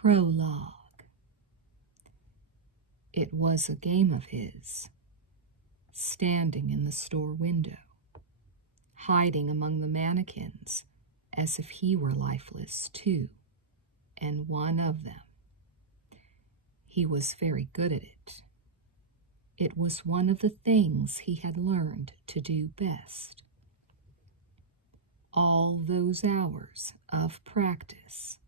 Prologue. It was a game of his, standing in the store window, hiding among the mannequins as if he were lifeless too, and one of them. He was very good at it. It was one of the things he had learned to do best. All those hours of practice.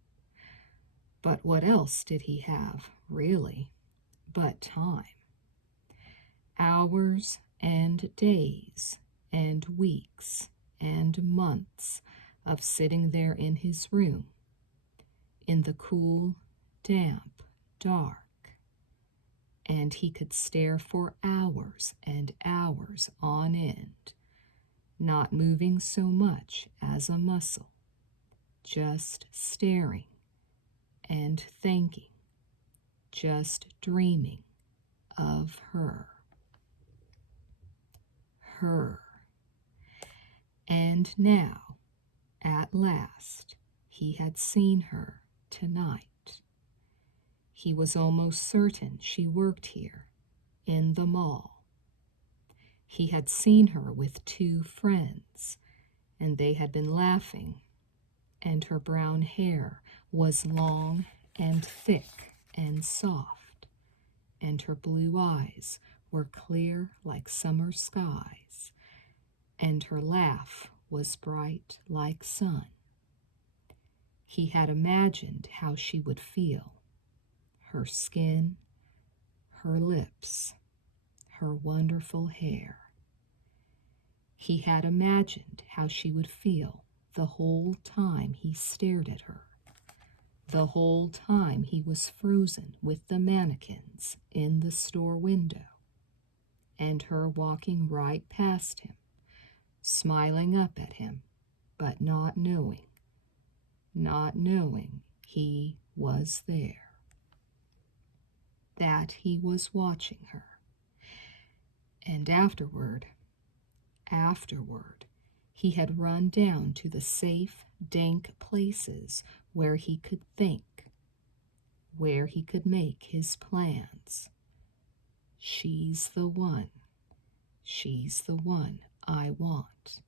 But what else did he have, really, but time? Hours and days and weeks and months of sitting there in his room, in the cool, damp dark. And he could stare for hours and hours on end, not moving so much as a muscle, just staring and thinking, just dreaming of her. Her. And now, at last, he had seen her tonight. He was almost certain she worked here, in the mall. He had seen her with 2 friends, and they had been laughing, and her brown hair was long and thick and soft, and her blue eyes were clear like summer skies, and her laugh was bright like sun. He had imagined how she would feel. Her skin, her lips, her wonderful hair. He had imagined how she would feel the whole time he stared at her, the whole time he was frozen with the mannequins in the store window, and her walking right past him, smiling up at him, but not knowing he was there, that he was watching her. And afterward, he had run down to the safe, dank places where he could think, where he could make his plans. She's the one I want.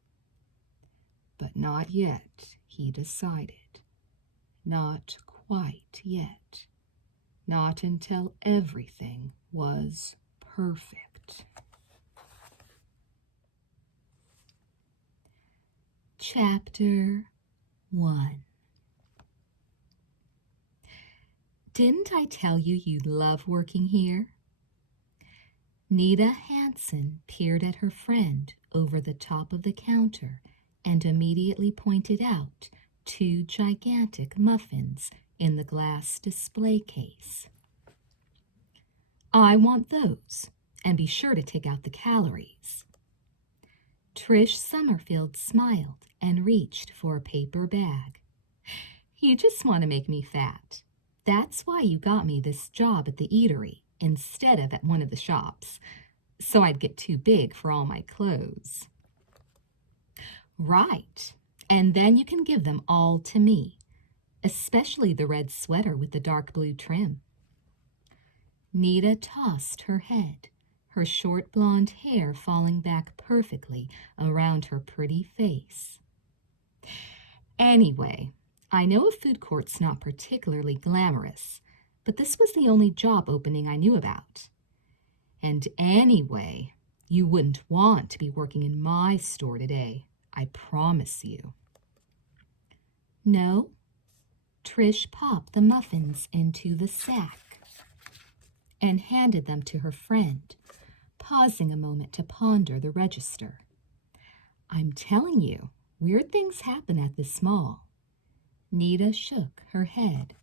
But not yet, he decided. Not quite yet. Not until everything was perfect. Chapter 1. Didn't I tell you you'd love working here? Nita Hansen peered at her friend over the top of the counter and immediately pointed out 2 gigantic muffins in the glass display case. I want those, and be sure to take out the calories. Trish Summerfield smiled and reached for a paper bag. You just want to make me fat. That's why you got me this job at the eatery instead of at one of the shops, so I'd get too big for all my clothes. Right, and then you can give them all to me, especially the red sweater with the dark blue trim. Nita tossed her head, her short blonde hair falling back perfectly around her pretty face. Anyway, I know a food court's not particularly glamorous, but this was the only job opening I knew about. And anyway, you wouldn't want to be working in my store today, I promise you. No? Trish popped the muffins into the sack and handed them to her friend, pausing a moment to ponder the register. I'm telling you, weird things happen at this mall. Nita shook her head.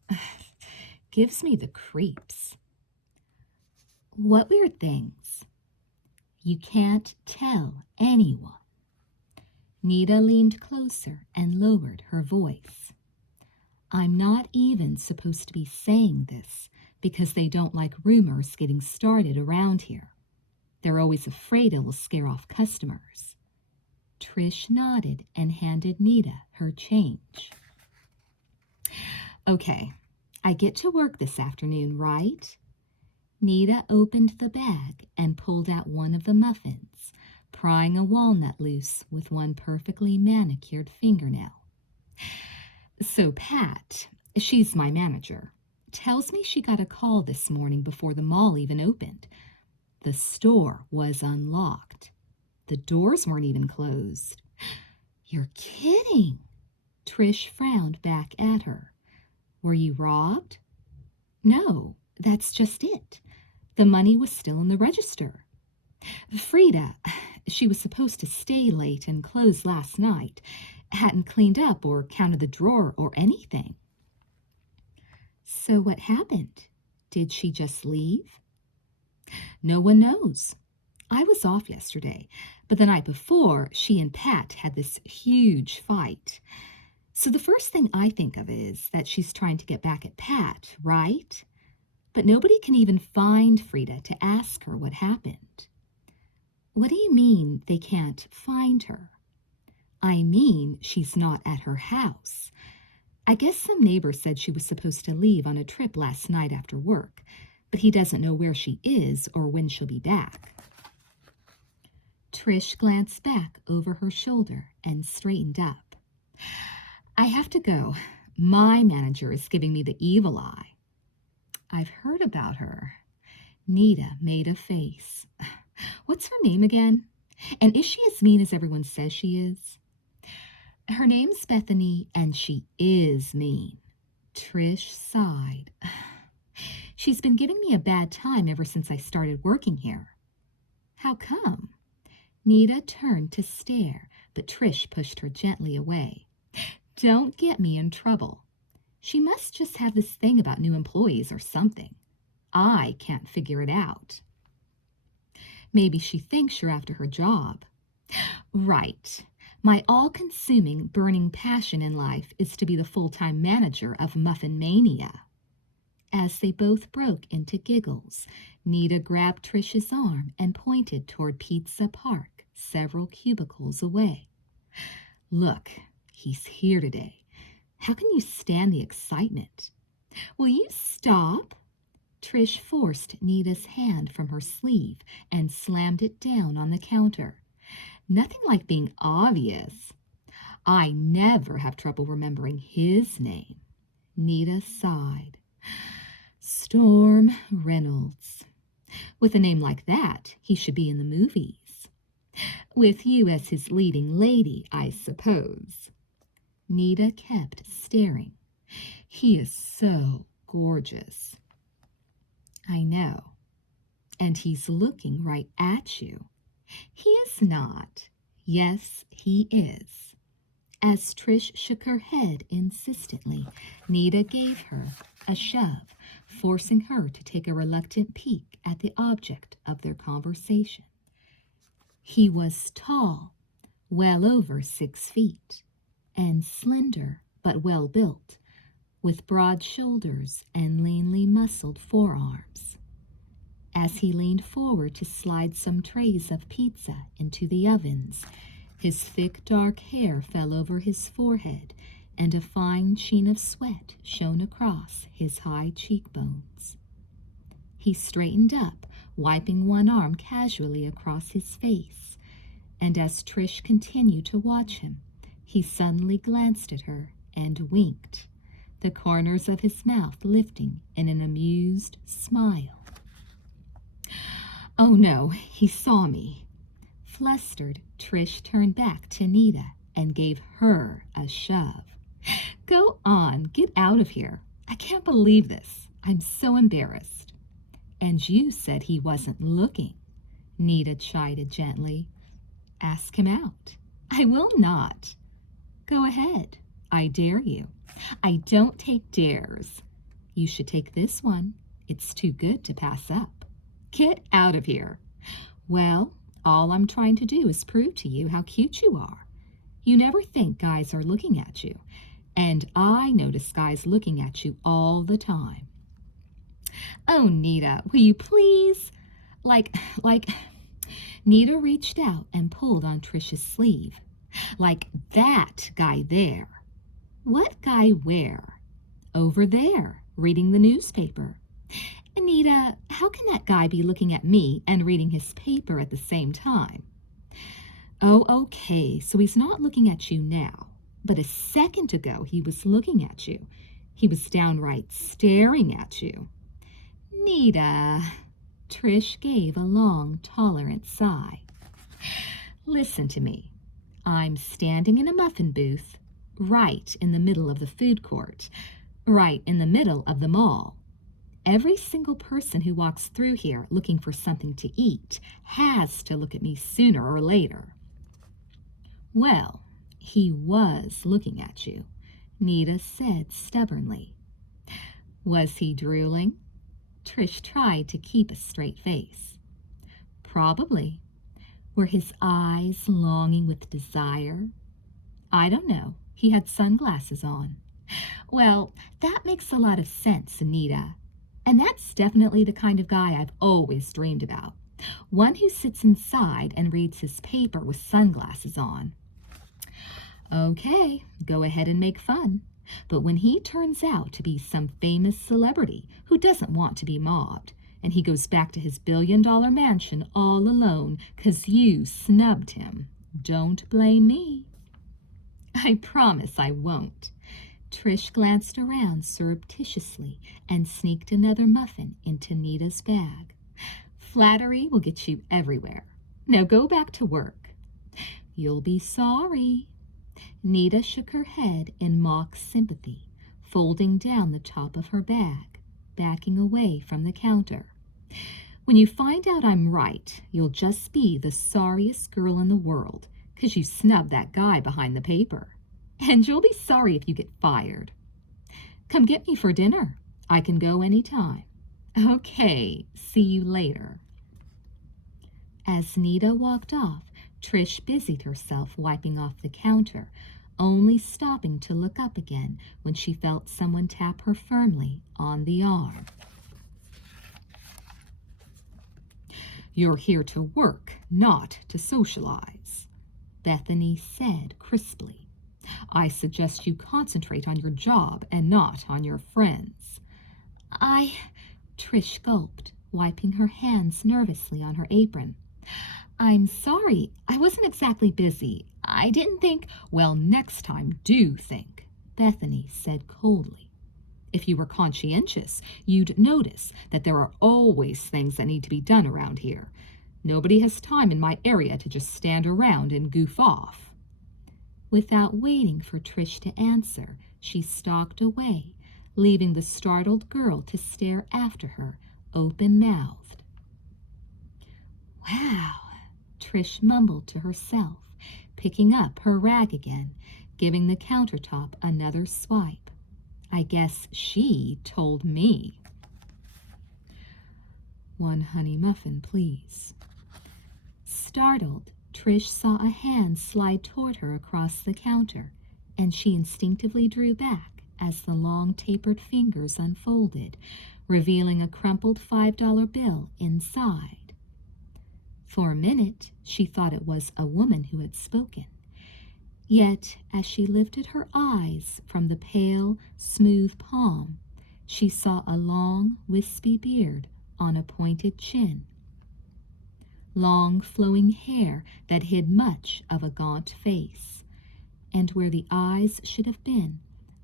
Gives me the creeps. What weird things? You can't tell anyone. Nita leaned closer and lowered her voice. I'm not even supposed to be saying this because they don't like rumors getting started around here. They're always afraid it will scare off customers. Trish nodded and handed Nita her change. Okay, I get to work this afternoon, right? Nita opened the bag and pulled out one of the muffins, prying a walnut loose with one perfectly manicured fingernail. So Pat, she's my manager, tells me she got a call this morning before the mall even opened. The store was unlocked. The doors weren't even closed. You're kidding. Trish frowned back at her. Were you robbed? No, that's just it. The money was still in the register. Frida, she was supposed to stay late and close last night, hadn't cleaned up or counted the drawer or anything. So what happened? Did she just leave? No one knows. I was off yesterday, but the night before, she and Pat had this huge fight. So the first thing I think of is that she's trying to get back at Pat, right? But nobody can even find Frida to ask her what happened. What do you mean they can't find her? I mean she's not at her house. I guess some neighbor said she was supposed to leave on a trip last night after work, but he doesn't know where she is or when she'll be back. Trish glanced back over her shoulder and straightened up. I have to go. My manager is giving me the evil eye. I've heard about her. Nita made a face. What's her name again? And is she as mean as everyone says she is? Her name's Bethany, and she is mean. Trish sighed. She's been giving me a bad time ever since I started working here. How come? Nita turned to stare, but Trish pushed her gently away. Don't get me in trouble. She must just have this thing about new employees or something. I can't figure it out. Maybe she thinks you're after her job. Right. My all-consuming, burning passion in life is to be the full-time manager of Muffin Mania. As they both broke into giggles, Nita grabbed Trish's arm and pointed toward Pizza Park, several cubicles away. Look, he's here today. How can you stand the excitement? Will you stop? Trish forced Nita's hand from her sleeve and slammed it down on the counter. Nothing like being obvious. I never have trouble remembering his name. Nita sighed. Storm Reynolds. With a name like that, he should be in the movies. With you as his leading lady, I suppose. Nita kept staring. He is so gorgeous. I know. And he's looking right at you. He is not. Yes, he is. As Trish shook her head insistently, Nita gave her a shove, forcing her to take a reluctant peek at the object of their conversation. He was tall, well over 6 feet, and slender but well built, with broad shoulders and leanly muscled forearms. As he leaned forward to slide some trays of pizza into the ovens, his thick dark hair fell over his forehead, and a fine sheen of sweat shone across his high cheekbones. He straightened up, wiping one arm casually across his face, and as Trish continued to watch him, he suddenly glanced at her and winked, the corners of his mouth lifting in an amused smile. Oh no, he saw me. Flustered, Trish turned back to Nita and gave her a shove. Go on, get out of here. I can't believe this. I'm so embarrassed. And you said he wasn't looking, Nita chided gently. Ask him out. I will not. Go ahead. I dare you. I don't take dares. You should take this one. It's too good to pass up. Get out of here. Well, all I'm trying to do is prove to you how cute you are. You never think guys are looking at you, and I notice guys looking at you all the time. Oh, Nita, will you please? Like, Nita reached out and pulled on Trish's sleeve. Like that guy there. What guy where? Over there, reading the newspaper. Anita, how can that guy be looking at me and reading his paper at the same time? Oh, okay, so he's not looking at you now, but a second ago he was looking at you. He was downright staring at you. Nita, Trish gave a long, tolerant sigh. Listen to me. I'm standing in a muffin booth, right in the middle of the food court, right in the middle of the mall. Every single person who walks through here looking for something to eat has to look at me sooner or later. Well, he was looking at you, Nita said stubbornly. Was he drooling? Trish tried to keep a straight face. Probably. Were his eyes longing with desire? I don't know. He had sunglasses on. Well, that makes a lot of sense, Anita. And that's definitely the kind of guy I've always dreamed about. One who sits inside and reads his paper with sunglasses on. Okay, go ahead and make fun. But when he turns out to be some famous celebrity who doesn't want to be mobbed, and he goes back to his billion-dollar mansion all alone 'cause you snubbed him, don't blame me. I promise I won't. Trish glanced around surreptitiously and sneaked another muffin into Nita's bag. Flattery will get you everywhere. Now go back to work. You'll be sorry. Nita shook her head in mock sympathy, folding down the top of her bag, backing away from the counter. When you find out I'm right, you'll just be the sorriest girl in the world, 'cause you snubbed that guy behind the paper. And you'll be sorry if you get fired. Come get me for dinner. I can go any time. Okay, see you later. As Nita walked off, Trish busied herself wiping off the counter, only stopping to look up again when she felt someone tap her firmly on the arm. You're here to work, not to socialize, Bethany said crisply. I suggest you concentrate on your job and not on your friends. Trish gulped, wiping her hands nervously on her apron. I'm sorry, I wasn't exactly busy. I didn't think. Well, next time do think, Bethany said coldly. If you were conscientious, you'd notice that there are always things that need to be done around here. Nobody has time in my area to just stand around and goof off. Without waiting for Trish to answer, she stalked away, leaving the startled girl to stare after her, open-mouthed. Wow, Trish mumbled to herself, picking up her rag again, giving the countertop another swipe. I guess she told me. 1 honey muffin, please. Startled, Trish saw a hand slide toward her across the counter, and she instinctively drew back as the long tapered fingers unfolded, revealing a crumpled $5 bill inside. For a minute, she thought it was a woman who had spoken. Yet, as she lifted her eyes from the pale, smooth palm, she saw a long, wispy beard on a pointed chin. Long, flowing hair that hid much of a gaunt face, and where the eyes should have been,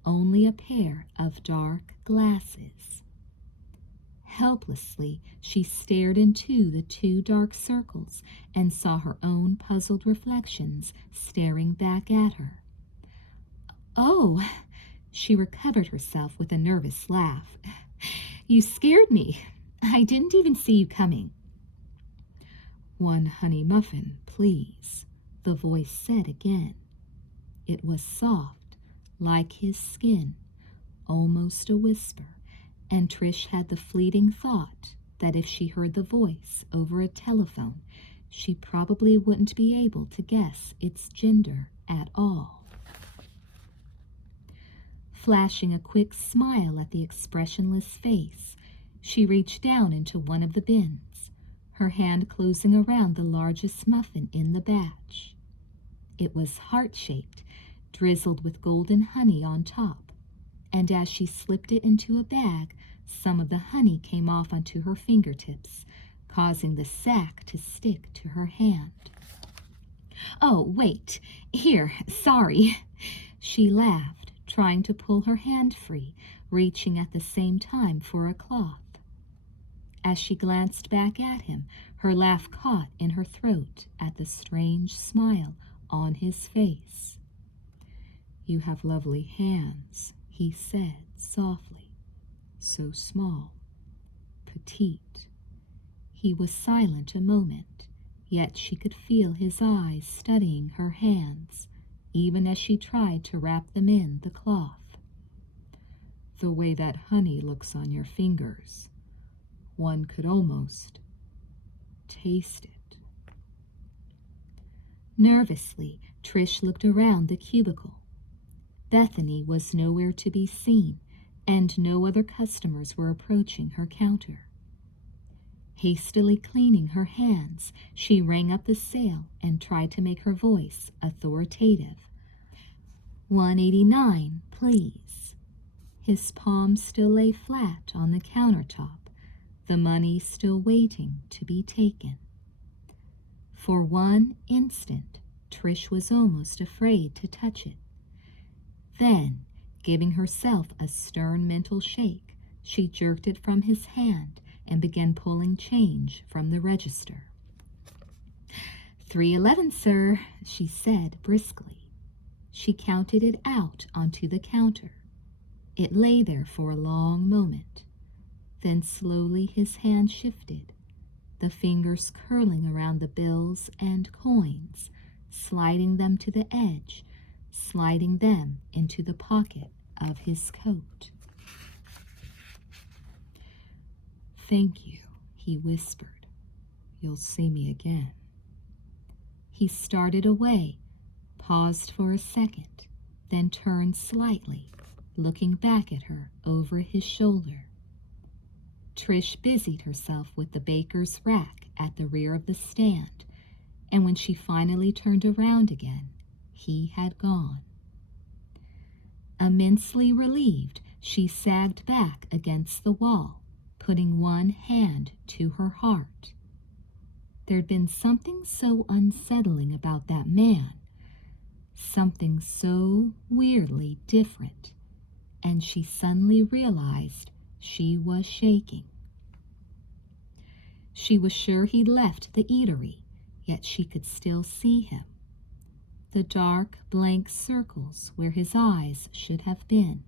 only a pair of dark glasses. Helplessly, she stared into the 2 dark circles and saw her own puzzled reflections staring back at her. Oh, she recovered herself with a nervous laugh. You scared me. I didn't even see you coming. 1 honey muffin, please, the voice said again. It was soft, like his skin, almost a whisper, and Trish had the fleeting thought that if she heard the voice over a telephone, she probably wouldn't be able to guess its gender at all. Flashing a quick smile at the expressionless face, she reached down into one of the bins, her hand closing around the largest muffin in the batch. It was heart-shaped, drizzled with golden honey on top, and as she slipped it into a bag, some of the honey came off onto her fingertips, causing the sack to stick to her hand. "Oh, wait. Here, sorry." She laughed, trying to pull her hand free, reaching at the same time for a cloth. As she glanced back at him, her laugh caught in her throat at the strange smile on his face. "You have lovely hands," he said softly. "So small, petite." He was silent a moment, yet she could feel his eyes studying her hands, even as she tried to wrap them in the cloth. "The way that honey looks on your fingers, one could almost taste it." Nervously, Trish looked around the cubicle. Bethany was nowhere to be seen, and no other customers were approaching her counter. Hastily cleaning her hands, she rang up the sale and tried to make her voice authoritative. "$1.89, please." His palm still lay flat on the countertop, the money still waiting to be taken. For one instant, Trish was almost afraid to touch it. Then, giving herself a stern mental shake, she jerked it from his hand and began pulling change from the register. $3.11, sir," she said briskly. She counted it out onto the counter. It lay there for a long moment. Then slowly his hand shifted, the fingers curling around the bills and coins, sliding them to the edge, sliding them into the pocket of his coat. "Thank you," he whispered. "You'll see me again." He started away, paused for a second, then turned slightly, looking back at her over his shoulder. Trish busied herself with the baker's rack at the rear of the stand, and when she finally turned around again, he had gone. Immensely relieved, she sagged back against the wall, putting one hand to her heart. There'd been something so unsettling about that man, something so weirdly different, and she suddenly realized she was shaking. She was sure he'd left the eatery, yet she could still see him. The dark, blank circles where his eyes should have been,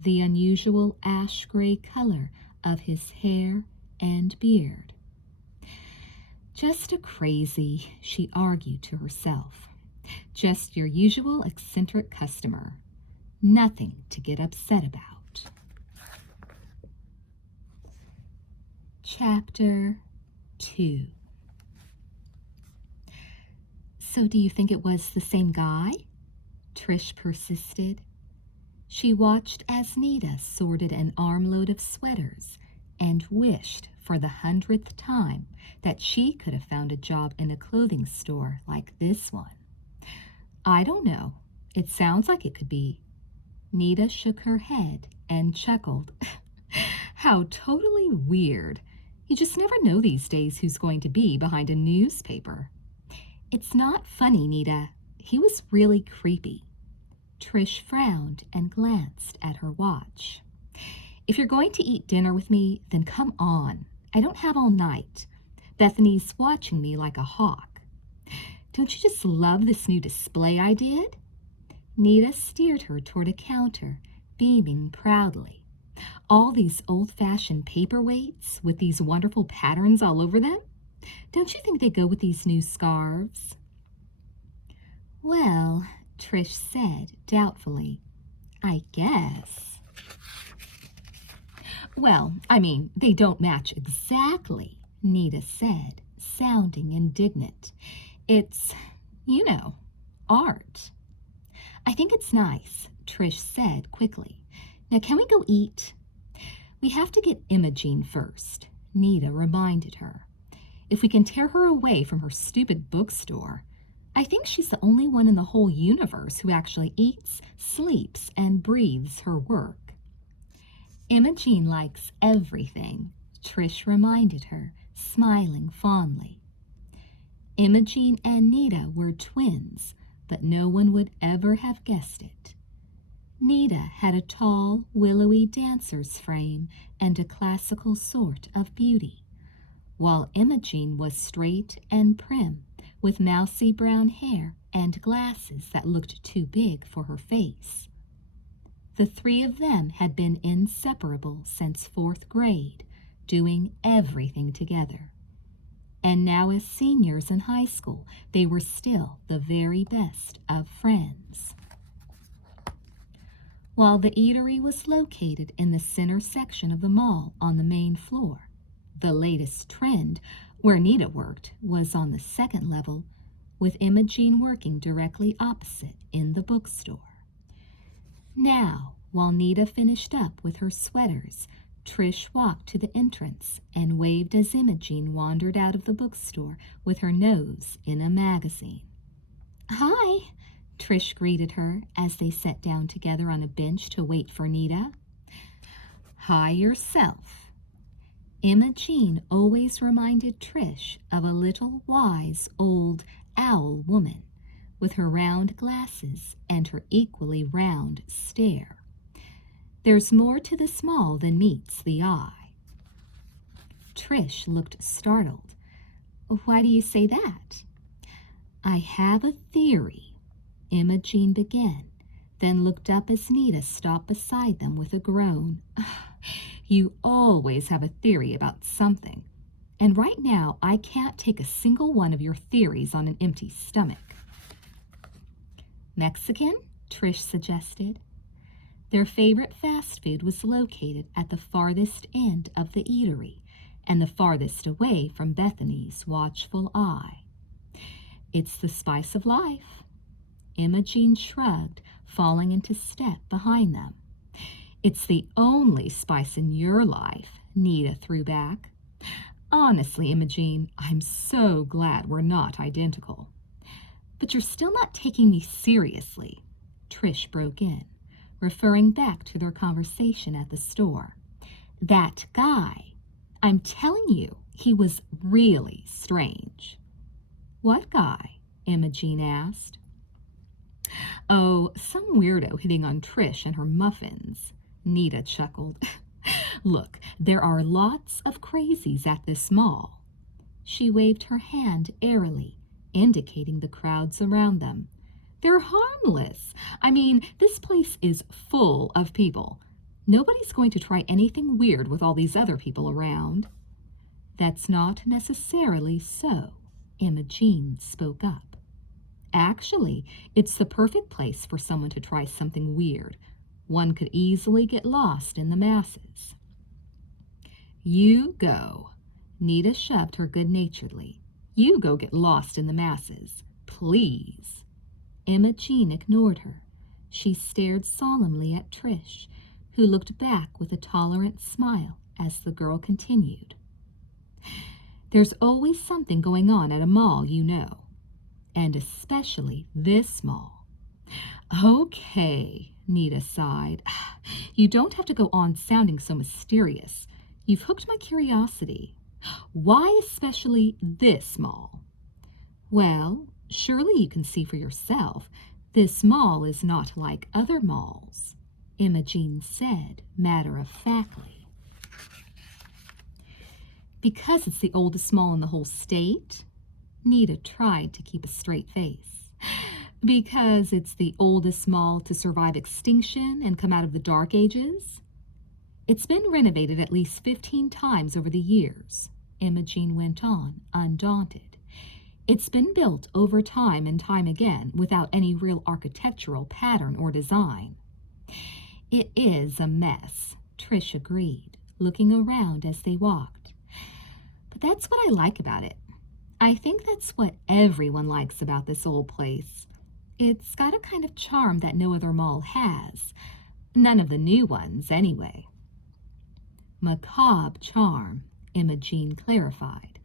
the unusual ash-gray color of his hair and beard. "Just a crazy," she argued to herself. "Just your usual eccentric customer. Nothing to get upset about." Chapter 2. "So do you think it was the same guy?" Trish persisted. She watched as Nita sorted an armload of sweaters and wished for the 100th time that she could have found a job in a clothing store like this one. "I don't know. It sounds like it could be." Nita shook her head and chuckled. "How totally weird. You just never know these days who's going to be behind a newspaper." "It's not funny, Nita. He was really creepy." Trish frowned and glanced at her watch. "If you're going to eat dinner with me, then come on. I don't have all night. Bethany's watching me like a hawk." "Don't you just love this new display I did?" Nita steered her toward a counter, beaming proudly. "All these old-fashioned paperweights with these wonderful patterns all over them? Don't you think they go with these new scarves?" "Well," Trish said doubtfully, "I guess." "Well, I mean, they don't match exactly," Nita said, sounding indignant. "It's, art." "I think it's nice," Trish said quickly. "Now can we go eat?" "We have to get Imogene first," Nita reminded her. "If we can tear her away from her stupid bookstore, I think she's the only one in the whole universe who actually eats, sleeps, and breathes her work. Imogene likes everything, Trish reminded her, smiling fondly. Imogene and Nita were twins, but no one would ever have guessed it. Nita had a tall, willowy dancer's frame and a classical sort of beauty, while Imogene was straight and prim, with mousy brown hair and glasses that looked too big for her face. The three of them had been inseparable since 4th grade, doing everything together. And now as seniors in high school, they were still the very best of friends. While the eatery was located in the center section of the mall on the main floor, the latest trend, where Nita worked, was on the 2nd level, with Imogene working directly opposite in the bookstore. Now, while Nita finished up with her sweaters, Trish walked to the entrance and waved as Imogene wandered out of the bookstore with her nose in a magazine. "Hi," Trish greeted her as they sat down together on a bench to wait for Nita. "Hi yourself." Imogene always reminded Trish of a little wise old owl woman with her round glasses and her equally round stare. There's more to the small than meets the eye. Trish looked startled. "Why do you say that?" "I have a theory," Imogene began, then looked up as Nita stopped beside them with a groan. "You always have a theory about something, and right now I can't take a single one of your theories on an empty stomach." "Mexican?" Trish suggested. Their favorite fast food was located at the farthest end of the eatery and the farthest away from Bethany's watchful eye. "It's the spice of life." Imogene shrugged, falling into step behind them. "It's the only spice in your life," Nita threw back. "Honestly, Imogene, I'm so glad we're not identical." "But you're still not taking me seriously," Trish broke in, referring back to their conversation at the store. "That guy, I'm telling you, he was really strange." "What guy?" Imogene asked. "Oh, some weirdo hitting on Trish and her muffins," Nita chuckled. "Look, there are lots of crazies at this mall." She waved her hand airily, indicating the crowds around them. "They're harmless. I mean, this place is full of people. Nobody's going to try anything weird with all these other people around." "That's not necessarily so," Imogene spoke up. "Actually, it's the perfect place for someone to try something weird. One could easily get lost in the masses." "You go." Nita shoved her good-naturedly. "You go get lost in the masses, please." Imogene ignored her. She stared solemnly at Trish, who looked back with a tolerant smile as the girl continued. "There's always something going on at a mall, you know. And especially this mall." "Okay," Nita sighed. "You don't have to go on sounding so mysterious. You've hooked my curiosity. Why especially this mall?" "Well, surely you can see for yourself. This mall is not like other malls," Imogene said matter-of-factly. "Because it's the oldest mall in the whole state?" Nita tried to keep a straight face. "Because it's the oldest mall to survive extinction and come out of the Dark Ages? It's been renovated at least 15 times over the years," Imogene went on, undaunted. "It's been built over time and time again without any real architectural pattern or design." "It is a mess," Trish agreed, looking around as they walked. "But that's what I like about it. I think that's what everyone likes about this old place. It's got a kind of charm that no other mall has. None of the new ones, anyway." "Macabre charm," Imogene clarified.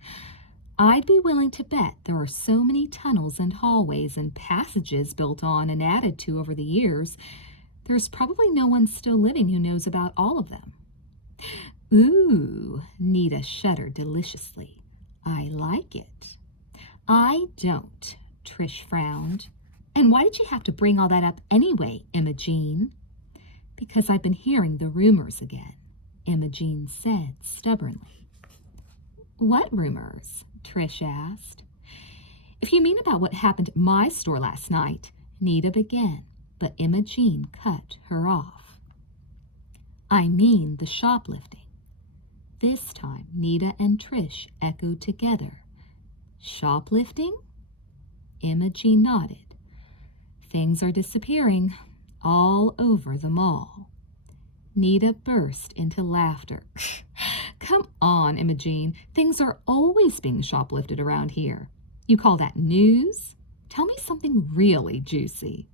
I'd be willing to bet there are so many tunnels and hallways and passages built on and added to over the years, there's probably no one still living who knows about all of them. Ooh, Nita shuddered deliciously. I like it. I don't, Trish frowned. And why did you have to bring all that up anyway, Imogene? Because I've been hearing the rumors again, Imogene said stubbornly. What rumors? Trish asked. If you mean about what happened at my store last night, Nita began, but Imogene cut her off. I mean the shoplifting. This time, Nita and Trish echoed together. Shoplifting? Imogene nodded. Things are disappearing all over the mall. Nita burst into laughter. Come on, Imogene. Things are always being shoplifted around here. You call that news? Tell me something really juicy.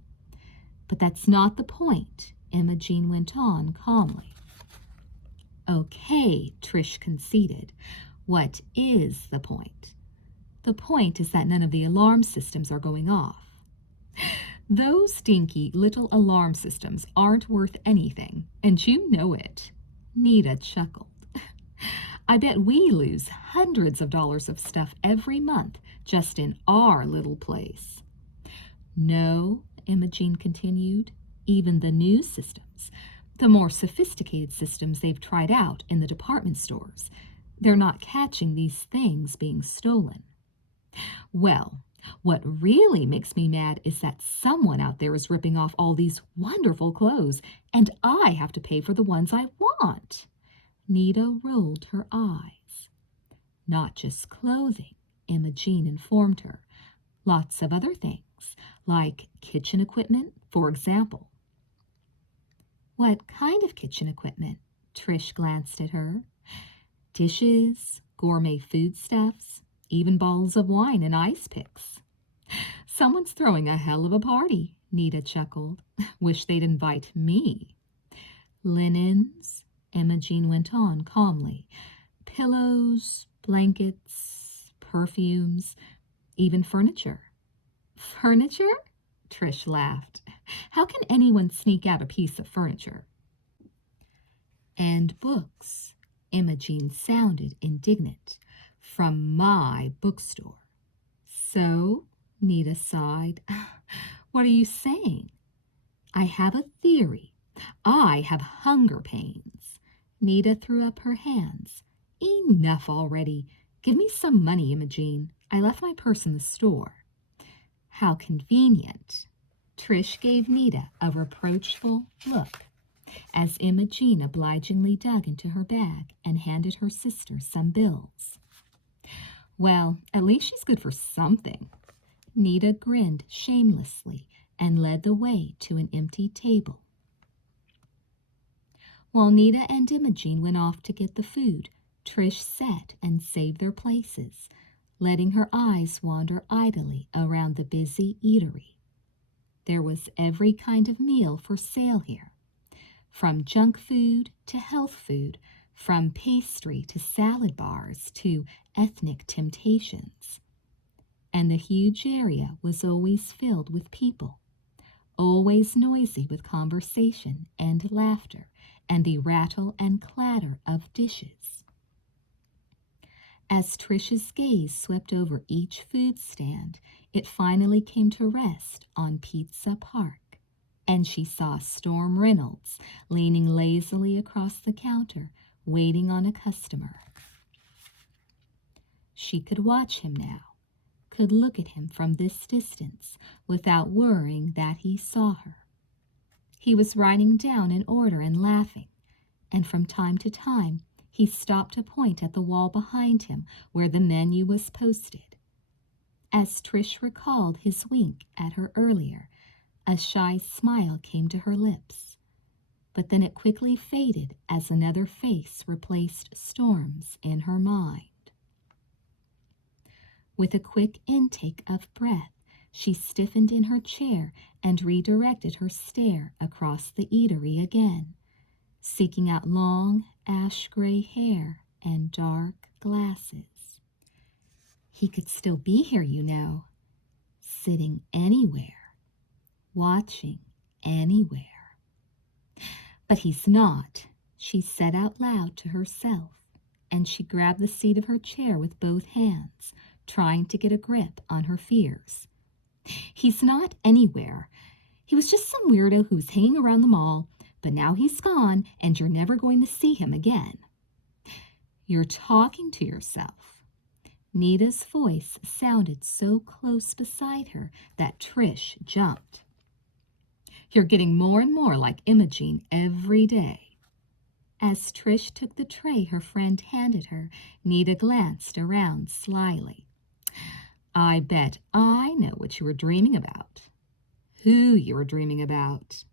But that's not the point, Imogene went on calmly. Okay, Trish conceded. What is the point? The point is that none of the alarm systems are going off. Those stinky little alarm systems aren't worth anything, and you know it. Nita chuckled. I bet we lose hundreds of dollars of stuff every month just in our little place. No, Imogene continued, even the new systems, the more sophisticated systems they've tried out in the department stores, they're not catching these things being stolen. Well, what really makes me mad is that someone out there is ripping off all these wonderful clothes, and I have to pay for the ones I want. Nita rolled her eyes. Not just clothing, Imogene informed her. Lots of other things, like kitchen equipment, for example. What kind of kitchen equipment? Trish glanced at her. Dishes, gourmet foodstuffs, even bottles of wine and ice picks. Someone's throwing a hell of a party, Nita chuckled. Wish they'd invite me. Linens, Imogene went on calmly. Pillows, blankets, perfumes, even furniture. Furniture? Trish laughed. How can anyone sneak out a piece of furniture? And books, Imogene sounded indignant. From my bookstore. So, Nita sighed. What are you saying? I have a theory. I have hunger pains. Nita threw up her hands. Enough already. Give me some money, Imogene. I left my purse in the store. How convenient. Trish gave Nita a reproachful look as Imogene obligingly dug into her bag and handed her sister some bills. Well, at least she's good for something. Nita grinned shamelessly and led the way to an empty table. While Nita and Imogene went off to get the food, Trish sat and saved their places, letting her eyes wander idly around the busy eatery. There was every kind of meal for sale here, from junk food to health food, from pastry to salad bars to ethnic temptations. And the huge area was always filled with people, always noisy with conversation and laughter and the rattle and clatter of dishes. As Trish's gaze swept over each food stand, it finally came to rest on Pizza Park, and she saw Storm Reynolds leaning lazily across the counter, waiting on a customer. She could watch him now, could look at him from this distance without worrying that he saw her. He was writing down an order and laughing, and from time to time he stopped to point at the wall behind him where the menu was posted. As Trish recalled his wink at her earlier, a shy smile came to her lips, but then it quickly faded as another face replaced Storm's in her mind. With a quick intake of breath, she stiffened in her chair and redirected her stare across the eatery again, seeking out long, ash-gray hair and dark glasses. He could still be here, you know, sitting anywhere, watching anywhere. But he's not, she said out loud to herself, and she grabbed the seat of her chair with both hands, trying to get a grip on her fears. He's not anywhere. He was just some weirdo who was hanging around the mall, but now he's gone, and you're never going to see him again. You're talking to yourself. Nita's voice sounded so close beside her that Trish jumped. You're getting more and more like Imogene every day. As Trish took the tray her friend handed her, Nita glanced around slyly. I bet I know what you were dreaming about. Who you were dreaming about.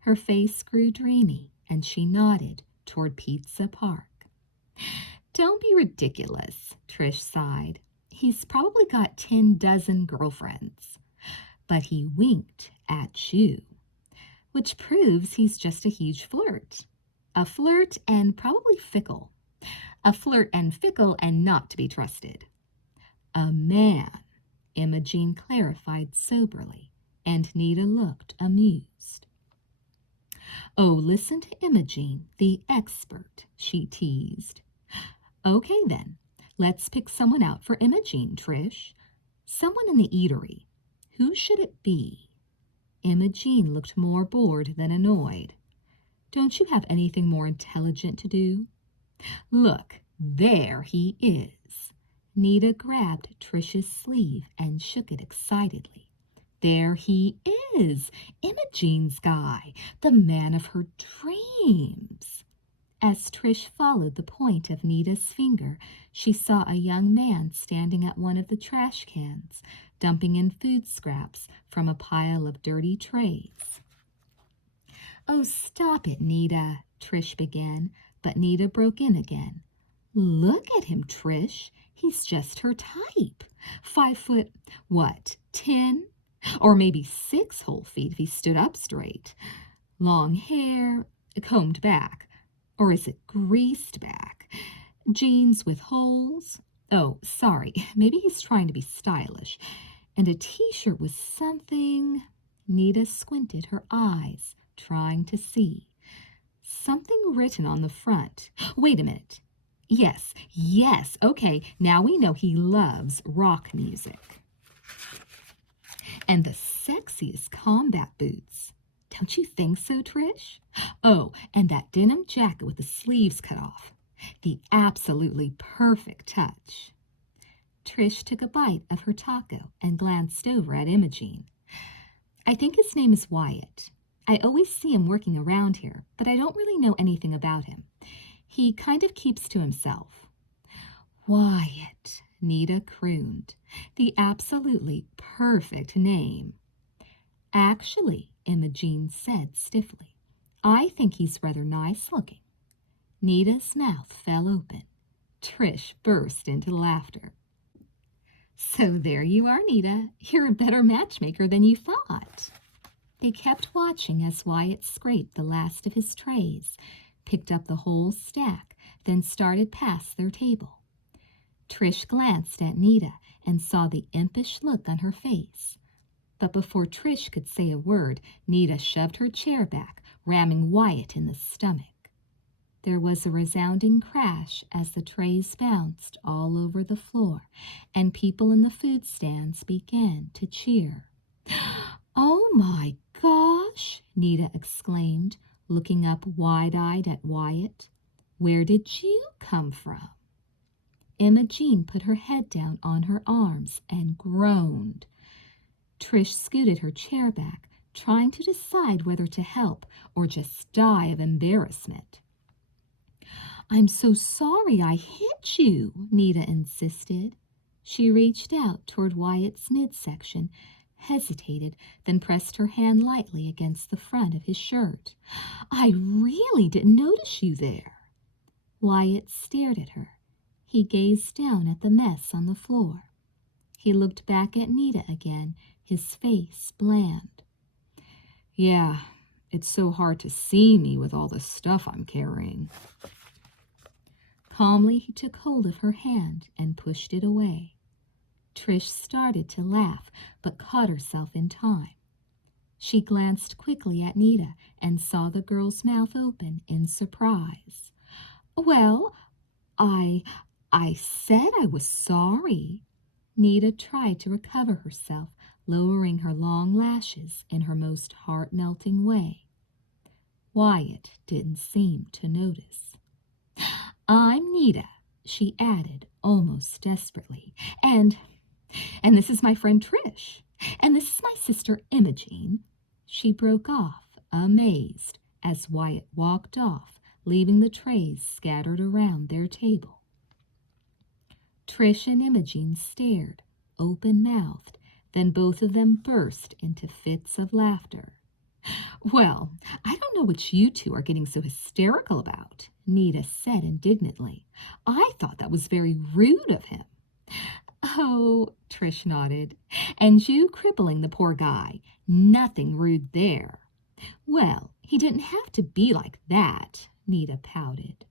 Her face grew dreamy, and she nodded toward Pizza Park. Don't be ridiculous, Trish sighed. He's probably got 10 dozen girlfriends. But he winked at you, which proves he's just a huge flirt. A flirt and probably fickle. A flirt and fickle and not to be trusted. A man, Imogene clarified soberly, and Nita looked amused. Oh, listen to Imogene, the expert, she teased. Okay then, let's pick someone out for Imogene, Trish. Someone in the eatery. Who should it be? Imogene looked more bored than annoyed. Don't you have anything more intelligent to do? Look, there he is. Nita grabbed Trish's sleeve and shook it excitedly. There he is, Imogene's guy, the man of her dreams. As Trish followed the point of Nita's finger, she saw a young man standing at one of the trash cans, dumping in food scraps from a pile of dirty trays. Oh, stop it, Nita, Trish began, but Nita broke in again. Look at him, Trish. He's just her type. 5 foot, what, 10? Or maybe 6 whole feet if he stood up straight. Long hair, combed back. Or is it greased back? Jeans with holes? Oh, sorry, maybe he's trying to be stylish. And a t-shirt with something. Nita squinted her eyes, trying to see. Something written on the front. Wait a minute. Yes, okay, now we know he loves rock music. And the sexiest combat boots. Don't you think so, Trish? Oh, and that denim jacket with the sleeves cut off. The absolutely perfect touch. Trish took a bite of her taco and glanced over at Imogene. I think his name is Wyatt. I always see him working around here, but I don't really know anything about him. He kind of keeps to himself. Wyatt, Nita crooned. The absolutely perfect name. Actually, Imogene said stiffly, I think he's rather nice looking. Nita's mouth fell open. Trish burst into laughter. So there you are, Nita. You're a better matchmaker than you thought. They kept watching as Wyatt scraped the last of his trays, picked up the whole stack, then started past their table. Trish glanced at Nita and saw the impish look on her face. But before Trish could say a word, Nita shoved her chair back, ramming Wyatt in the stomach. There was a resounding crash as the trays bounced all over the floor, and people in the food stands began to cheer. Oh my gosh, Nita exclaimed, looking up wide-eyed at Wyatt. Where did you come from? Imogene put her head down on her arms and groaned. Trish scooted her chair back, trying to decide whether to help or just die of embarrassment. I'm so sorry I hit you, Nita insisted. She reached out toward Wyatt's midsection, hesitated, then pressed her hand lightly against the front of his shirt. I really didn't notice you there. Wyatt stared at her. He gazed down at the mess on the floor. He looked back at Nita again, his face bland. Yeah, it's so hard to see me with all the stuff I'm carrying. Calmly, he took hold of her hand and pushed it away. Trish started to laugh, but caught herself in time. She glanced quickly at Nita and saw the girl's mouth open in surprise. "Well, I I said I was sorry." Nita tried to recover herself, lowering her long lashes in her most heart-melting way. Wyatt didn't seem to notice. "I'm Nita," she added almost desperately, and this is my friend Trish, and this is my sister Imogene." She broke off, amazed, as Wyatt walked off, leaving the trays scattered around their table. Trish and Imogene stared, open-mouthed, then both of them burst into fits of laughter. "Well, I don't know what you two are getting so hysterical about," Nita said indignantly. "I thought that was very rude of him." "Oh," Trish nodded, "and you crippling the poor guy. Nothing rude there." "Well, he didn't have to be like that," Nita pouted.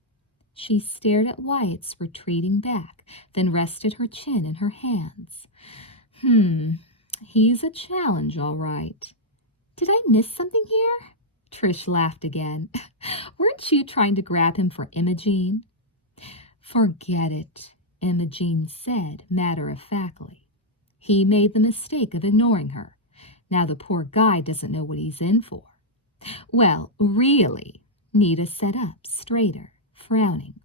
She stared at Wyatt's retreating back, then rested her chin in her hands. He's a challenge, all right." "Did I miss something here?" Trish laughed again. "Weren't you trying to grab him for Imogene?" "Forget it," Imogene said matter-of-factly. "He made the mistake of ignoring her. Now the poor guy doesn't know what he's in for." "Well, really," Nita sat up straighter, frowning.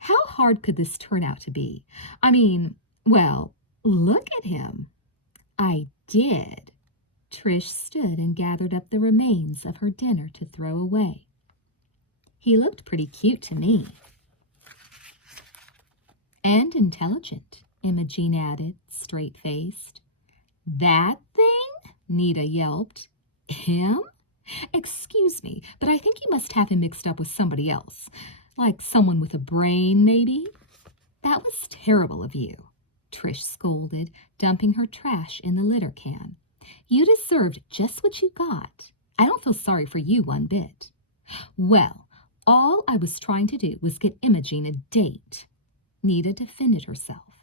"How hard could this turn out to be? I mean, well, look at him." "I did." Trish stood and gathered up the remains of her dinner to throw away. "He looked pretty cute to me." "And intelligent," Imogene added, straight-faced. "That thing?" Nita yelped. "Him? Excuse me, but I think you must have him mixed up with somebody else. Like someone with a brain, maybe?" "That was terrible of you," Trish scolded, dumping her trash in the litter can. "You deserved just what you got. I don't feel sorry for you one bit." "Well, all I was trying to do was get Imogene a date." Nita defended herself.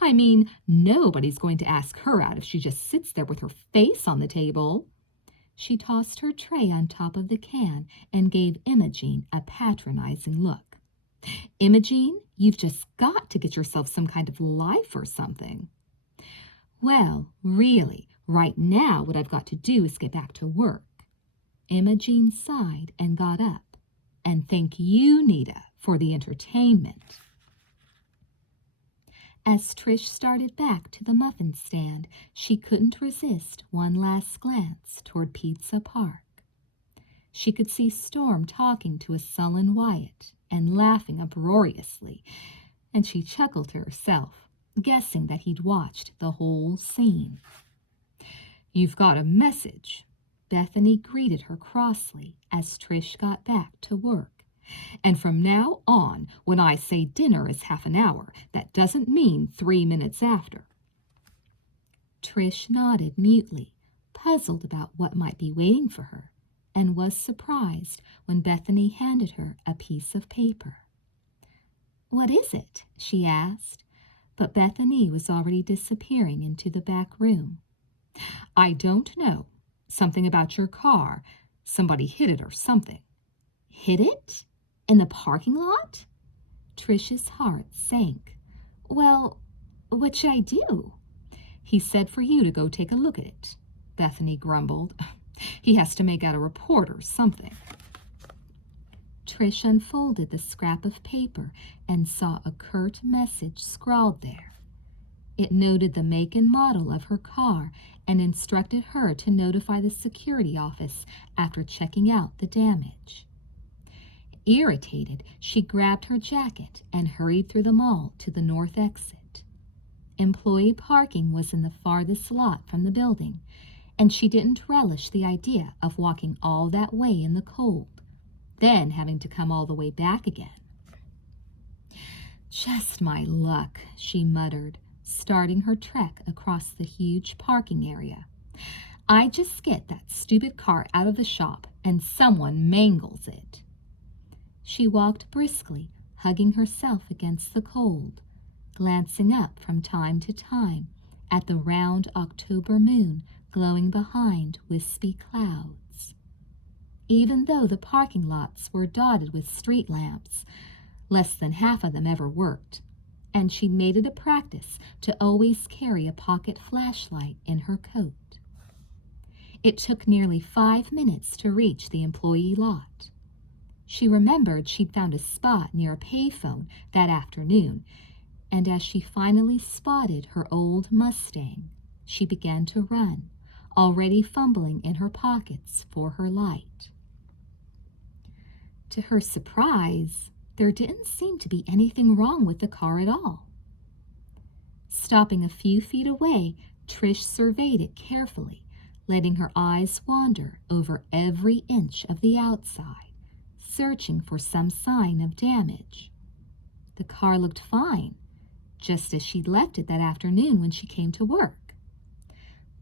"I mean, nobody's going to ask her out if she just sits there with her face on the table." She tossed her tray on top of the can and gave Imogene a patronizing look. "Imogene, you've just got to get yourself some kind of life or something." "Well, really, right now what I've got to do is get back to work." Imogene sighed and got up. "And thank you, Nita, for the entertainment." As Trish started back to the muffin stand, she couldn't resist one last glance toward Pizza Park. She could see Storm talking to a sullen Wyatt and laughing uproariously, and she chuckled to herself, guessing that he'd watched the whole scene. "You've got a message," Bethany greeted her crossly as Trish got back to work. "And from now on, when I say dinner is half an hour, that doesn't mean 3 minutes after." Trish nodded mutely, puzzled about what might be waiting for her, and was surprised when Bethany handed her a piece of paper. "What is it?" she asked, but Bethany was already disappearing into the back room. "I don't know. Something about your car. Somebody hit it or something." "Hit it? In the parking lot?" Trish's heart sank. "Well, what should I do?" "He said for you to go take a look at it," Bethany grumbled. "He has to make out a report or something." Trish unfolded the scrap of paper and saw a curt message scrawled there. It noted the make and model of her car and instructed her to notify the security office after checking out the damage. Irritated, she grabbed her jacket and hurried through the mall to the north exit. Employee parking was in the farthest lot from the building, and she didn't relish the idea of walking all that way in the cold, then having to come all the way back again. "Just my luck," she muttered, starting her trek across the huge parking area. "I just get that stupid car out of the shop and someone mangles it." She walked briskly, hugging herself against the cold, glancing up from time to time at the round October moon glowing behind wispy clouds. Even though the parking lots were dotted with street lamps, less than half of them ever worked, and she made it a practice to always carry a pocket flashlight in her coat. It took nearly 5 minutes to reach the employee lot. She remembered she'd found a spot near a payphone that afternoon, and as she finally spotted her old Mustang, she began to run, already fumbling in her pockets for her light. To her surprise, there didn't seem to be anything wrong with the car at all. Stopping a few feet away, Trish surveyed it carefully, letting her eyes wander over every inch of the outside, searching for some sign of damage. The car looked fine, just as she'd left it that afternoon when she came to work.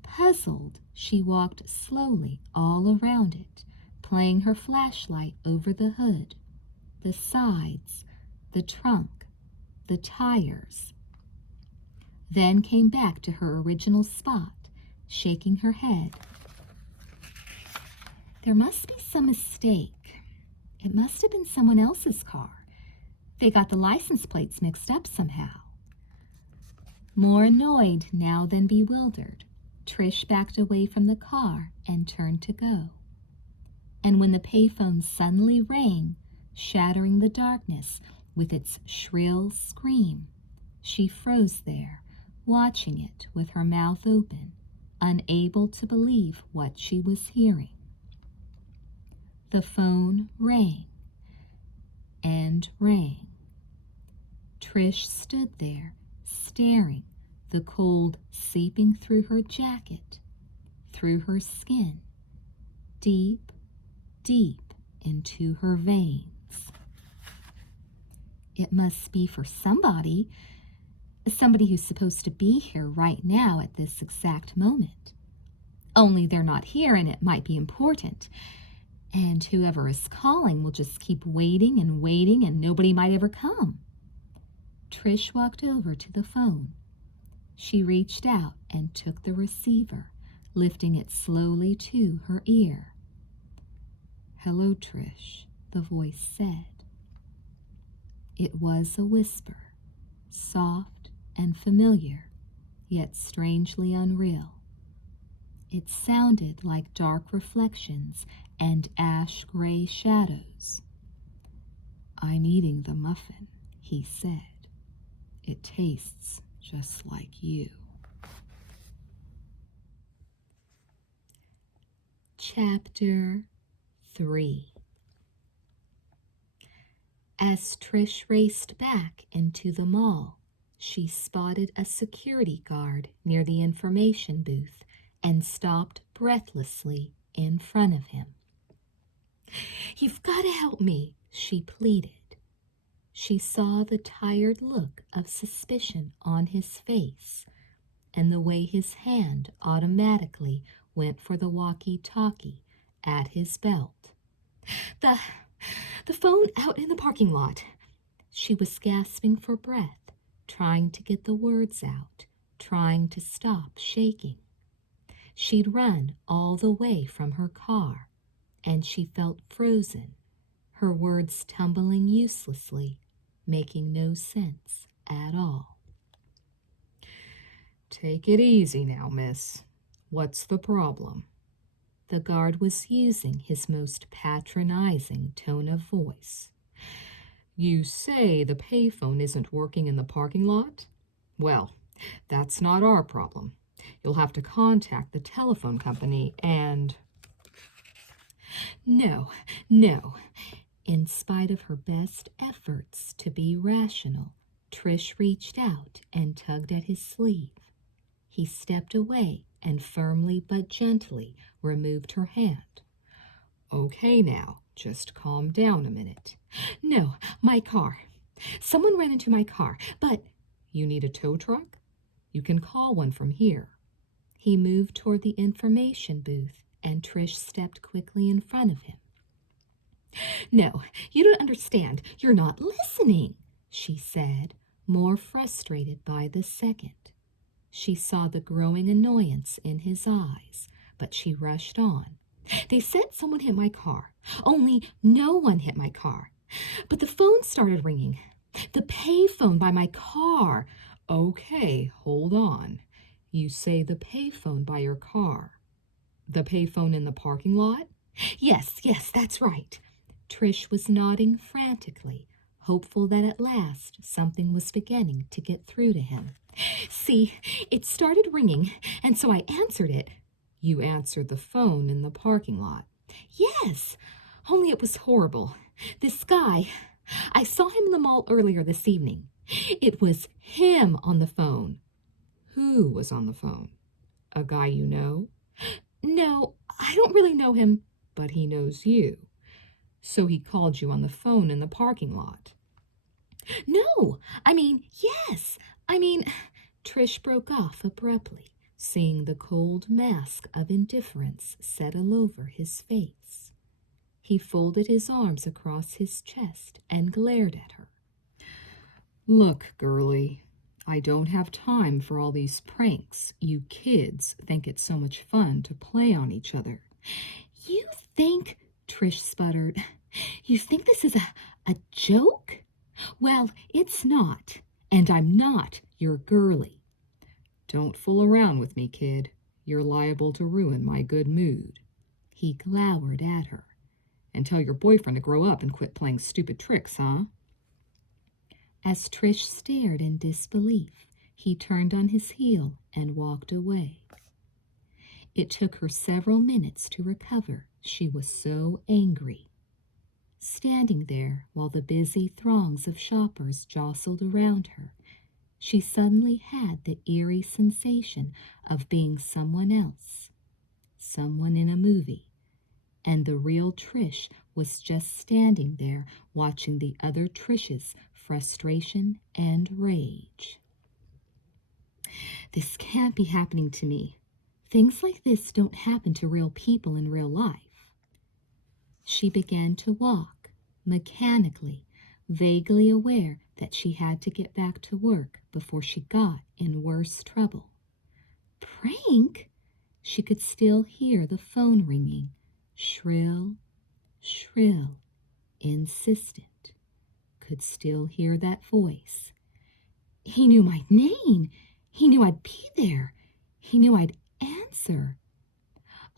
Puzzled, she walked slowly all around it, playing her flashlight over the hood, the sides, the trunk, the tires. Then came back to her original spot, shaking her head. There must be some mistake. It must have been someone else's car. They got the license plates mixed up somehow. More annoyed now than bewildered, Trish backed away from the car and turned to go. And when the payphone suddenly rang, shattering the darkness with its shrill scream, she froze there, watching it with her mouth open, unable to believe what she was hearing. The phone rang and rang. Trish stood there, staring, the cold seeping through her jacket, through her skin, deep, deep into her veins. It must be for somebody who's supposed to be here right now at this exact moment. Only they're not here, and it might be important. And whoever is calling will just keep waiting, and nobody might ever come. Trish walked over to the phone. She reached out and took the receiver, lifting it slowly to her ear. "Hello, Trish," the voice said. It was a whisper, soft and familiar, yet strangely unreal. It sounded like dark reflections and ash-gray shadows. "I'm eating the muffin," he said. "It tastes just like you." Chapter 3. As Trish raced back into the mall, she spotted a security guard near the information booth and stopped breathlessly in front of him. "You've got to help me," she pleaded. She saw the tired look of suspicion on his face and the way his hand automatically went for the walkie-talkie at his belt. The phone out in the parking lot." She was gasping for breath, trying to get the words out, trying to stop shaking. She'd run all the way from her car, and she felt frozen, her words tumbling uselessly, making no sense at all. "Take it easy now, miss. What's the problem?" The guard was using his most patronizing tone of voice. "You say the payphone isn't working in the parking lot? Well, that's not our problem. You'll have to contact the telephone company and—" No. In spite of her best efforts to be rational, Trish reached out and tugged at his sleeve. He stepped away and firmly but gently removed her hand. "Okay now, just calm down a minute." "No, my car. Someone ran into my car, but—" "You need a tow truck? You can call one from here." He moved toward the information booth, and Trish stepped quickly in front of him. "No, you don't understand. You're not listening," she said, more frustrated by the second. She saw the growing annoyance in his eyes, but she rushed on. They said someone hit my car, only no one hit my car. But the phone started ringing. The pay phone by my car. Okay, hold on. You say the pay phone by your car. The pay phone in the parking lot? Yes, that's right. Trish was nodding frantically, hopeful that at last something was beginning to get through to him. See, it started ringing, and so I answered it. You answered the phone in the parking lot? Yes, only it was horrible. This guy, I saw him in the mall earlier this evening. It was him on the phone. Who was on the phone? A guy you know? No, I don't really know him. But he knows you. So he called you on the phone in the parking lot. No, yes. Trish broke off abruptly, seeing the cold mask of indifference settle over his face. He folded his arms across his chest and glared at her. Look, girlie, I don't have time for all these pranks. You kids think it's so much fun to play on each other. You think, Trish sputtered, you think this is a joke? Well, it's not, and I'm not your girlie. Don't fool around with me, kid. You're liable to ruin my good mood. He glowered at her. And tell your boyfriend to grow up and quit playing stupid tricks, huh? As Trish stared in disbelief, he turned on his heel and walked away. It took her several minutes to recover. She was so angry. Standing there while the busy throngs of shoppers jostled around her, she suddenly had the eerie sensation of being someone else, someone in a movie, and the real Trish was just standing there watching the other Trish's frustration and rage. This can't be happening to me. Things like this don't happen to real people in real life. She began to walk, mechanically, vaguely aware that she had to get back to work before she got in worse trouble. Prank? She could still hear the phone ringing, shrill, shrill, insistent. Could still hear that voice. He knew my name. He knew I'd be there. He knew I'd answer.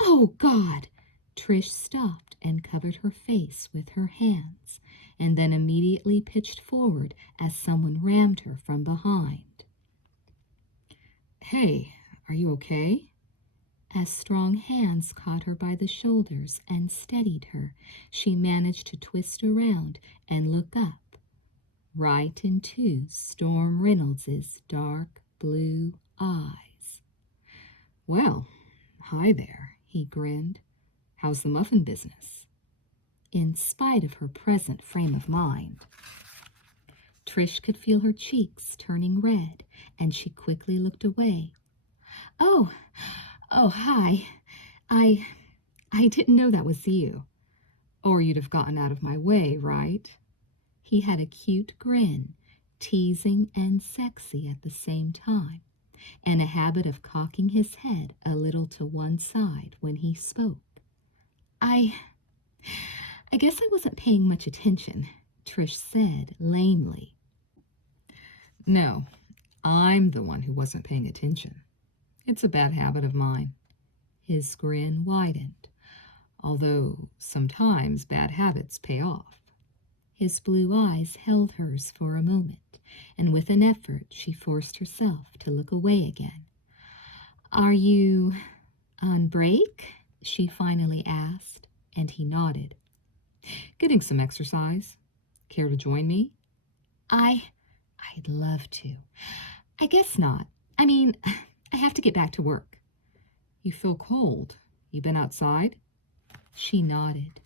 Oh, God! Trish stopped and covered her face with her hands, and then immediately pitched forward as someone rammed her from behind. Hey, are you okay? As strong hands caught her by the shoulders and steadied her, she managed to twist around and look up, right into Storm Reynolds's dark blue eyes. Well, hi there, he grinned. How's the muffin business? In spite of her present frame of mind, Trish could feel her cheeks turning red, and she quickly looked away. Oh, hi. I didn't know that was you. Or you'd have gotten out of my way, right? He had a cute grin, teasing and sexy at the same time, and a habit of cocking his head a little to one side when he spoke. I guess I wasn't paying much attention, Trish said lamely. No, I'm the one who wasn't paying attention. It's a bad habit of mine. His grin widened, although sometimes bad habits pay off. His blue eyes held hers for a moment, and with an effort she forced herself to look away again. Are you on break? She finally asked, and he nodded. Getting some exercise. Care to join me? I'd love to. I guess not. I have to get back to work. You feel cold. You been outside? She nodded.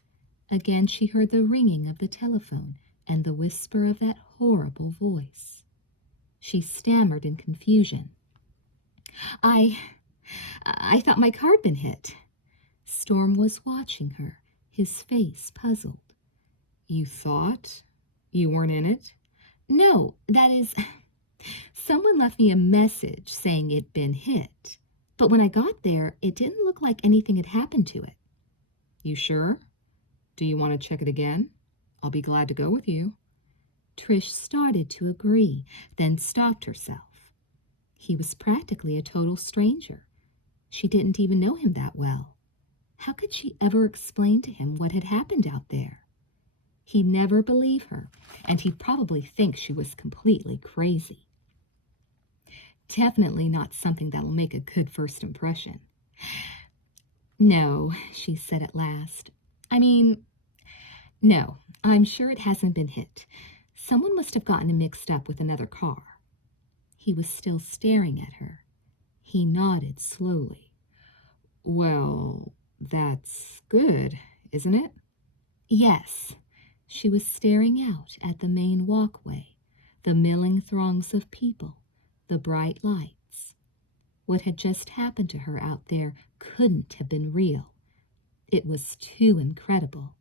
Again she heard the ringing of the telephone and the whisper of that horrible voice. She stammered in confusion. I thought my car'd been hit. Storm was watching her, his face puzzled. You thought? You weren't in it? No, that is, Someone left me a message saying it'd been hit, but when I got there, it didn't look like anything had happened to it. You sure? Do you want to check it again? I'll be glad to go with you. Trish started to agree, then stopped herself. He was practically a total stranger. She didn't even know him that well. How could she ever explain to him what had happened out there? He'd never believe her, and he'd probably think she was completely crazy. Definitely not something that'll make a good first impression. No, she said at last. No, I'm sure it hasn't been hit. Someone must have gotten it mixed up with another car. He was still staring at her. He nodded slowly. Well, that's good, isn't it? Yes. She was staring out at the main walkway, the milling throngs of people, the bright lights. What had just happened to her out there couldn't have been real. It was too incredible.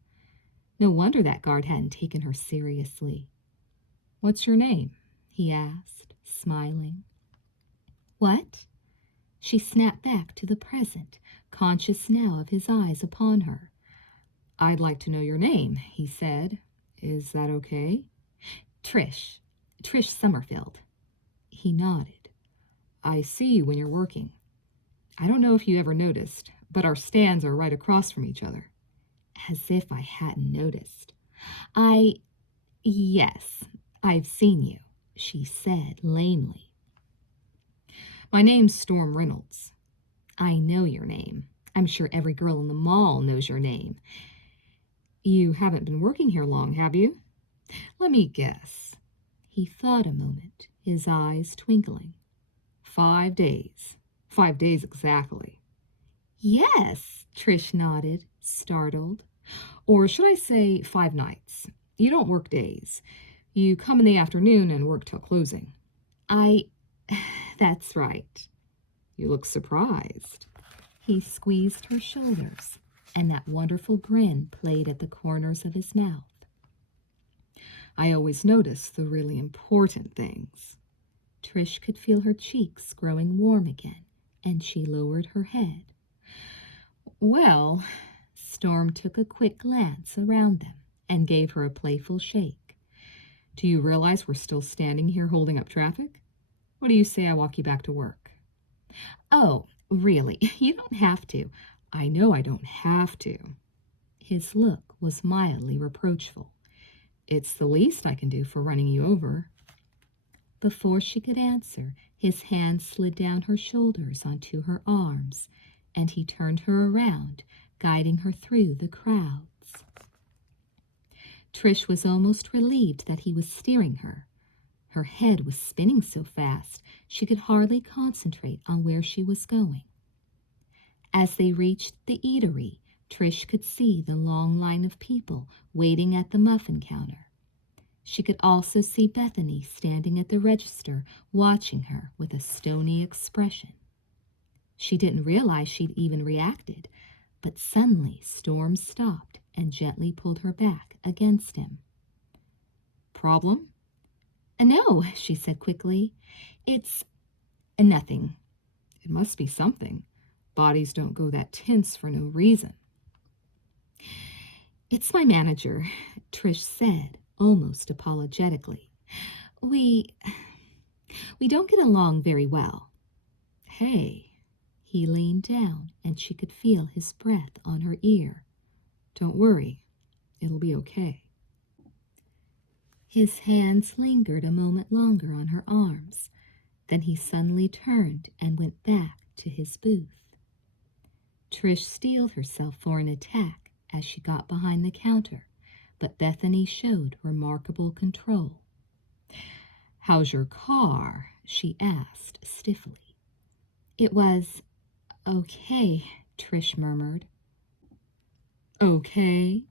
No wonder that guard hadn't taken her seriously. What's your name? He asked, smiling. What? She snapped back to the present, conscious now of his eyes upon her. I'd like to know your name, he said. Is that okay? Trish. Trish Summerfield. He nodded. I see you when you're working. I don't know if you ever noticed, but our stands are right across from each other. As if I hadn't noticed. Yes, I've seen you, she said lamely. My name's Storm Reynolds. I know your name. I'm sure every girl in the mall knows your name. You haven't been working here long, have you? Let me guess. He thought a moment, his eyes twinkling. 5 days. 5 days exactly. Yes, Trish nodded, startled. Or should I say 5 nights? You don't work days. You come in the afternoon and work till closing. That's right. You look surprised. He squeezed her shoulders, and that wonderful grin played at the corners of his mouth. I always notice the really important things. Trish could feel her cheeks growing warm again, and she lowered her head. Well, Storm took a quick glance around them and gave her a playful shake. Do you realize we're still standing here holding up traffic? What do you say I walk you back to work? Oh, really? You don't have to. I know I don't have to. His look was mildly reproachful. It's the least I can do for running you over. Before she could answer, his hand slid down her shoulders onto her arms, and he turned her around, guiding her through the crowds. Trish was almost relieved that he was steering her. Her head was spinning so fast she could hardly concentrate on where she was going. As they reached the eatery, Trish could see the long line of people waiting at the muffin counter. She could also see Bethany standing at the register, watching her with a stony expression. She didn't realize she'd even reacted, but suddenly Storm stopped and gently pulled her back against him. Problem? No, she said quickly. It's nothing. It must be something. Bodies don't go that tense for no reason. It's my manager, Trish said, almost apologetically. We don't get along very well. Hey. He leaned down, and she could feel his breath on her ear. Don't worry. It'll be okay. His hands lingered a moment longer on her arms. Then he suddenly turned and went back to his booth. Trish steeled herself for an attack as she got behind the counter, but Bethany showed remarkable control. How's your car? She asked stiffly. It was okay, Trish murmured. Okay?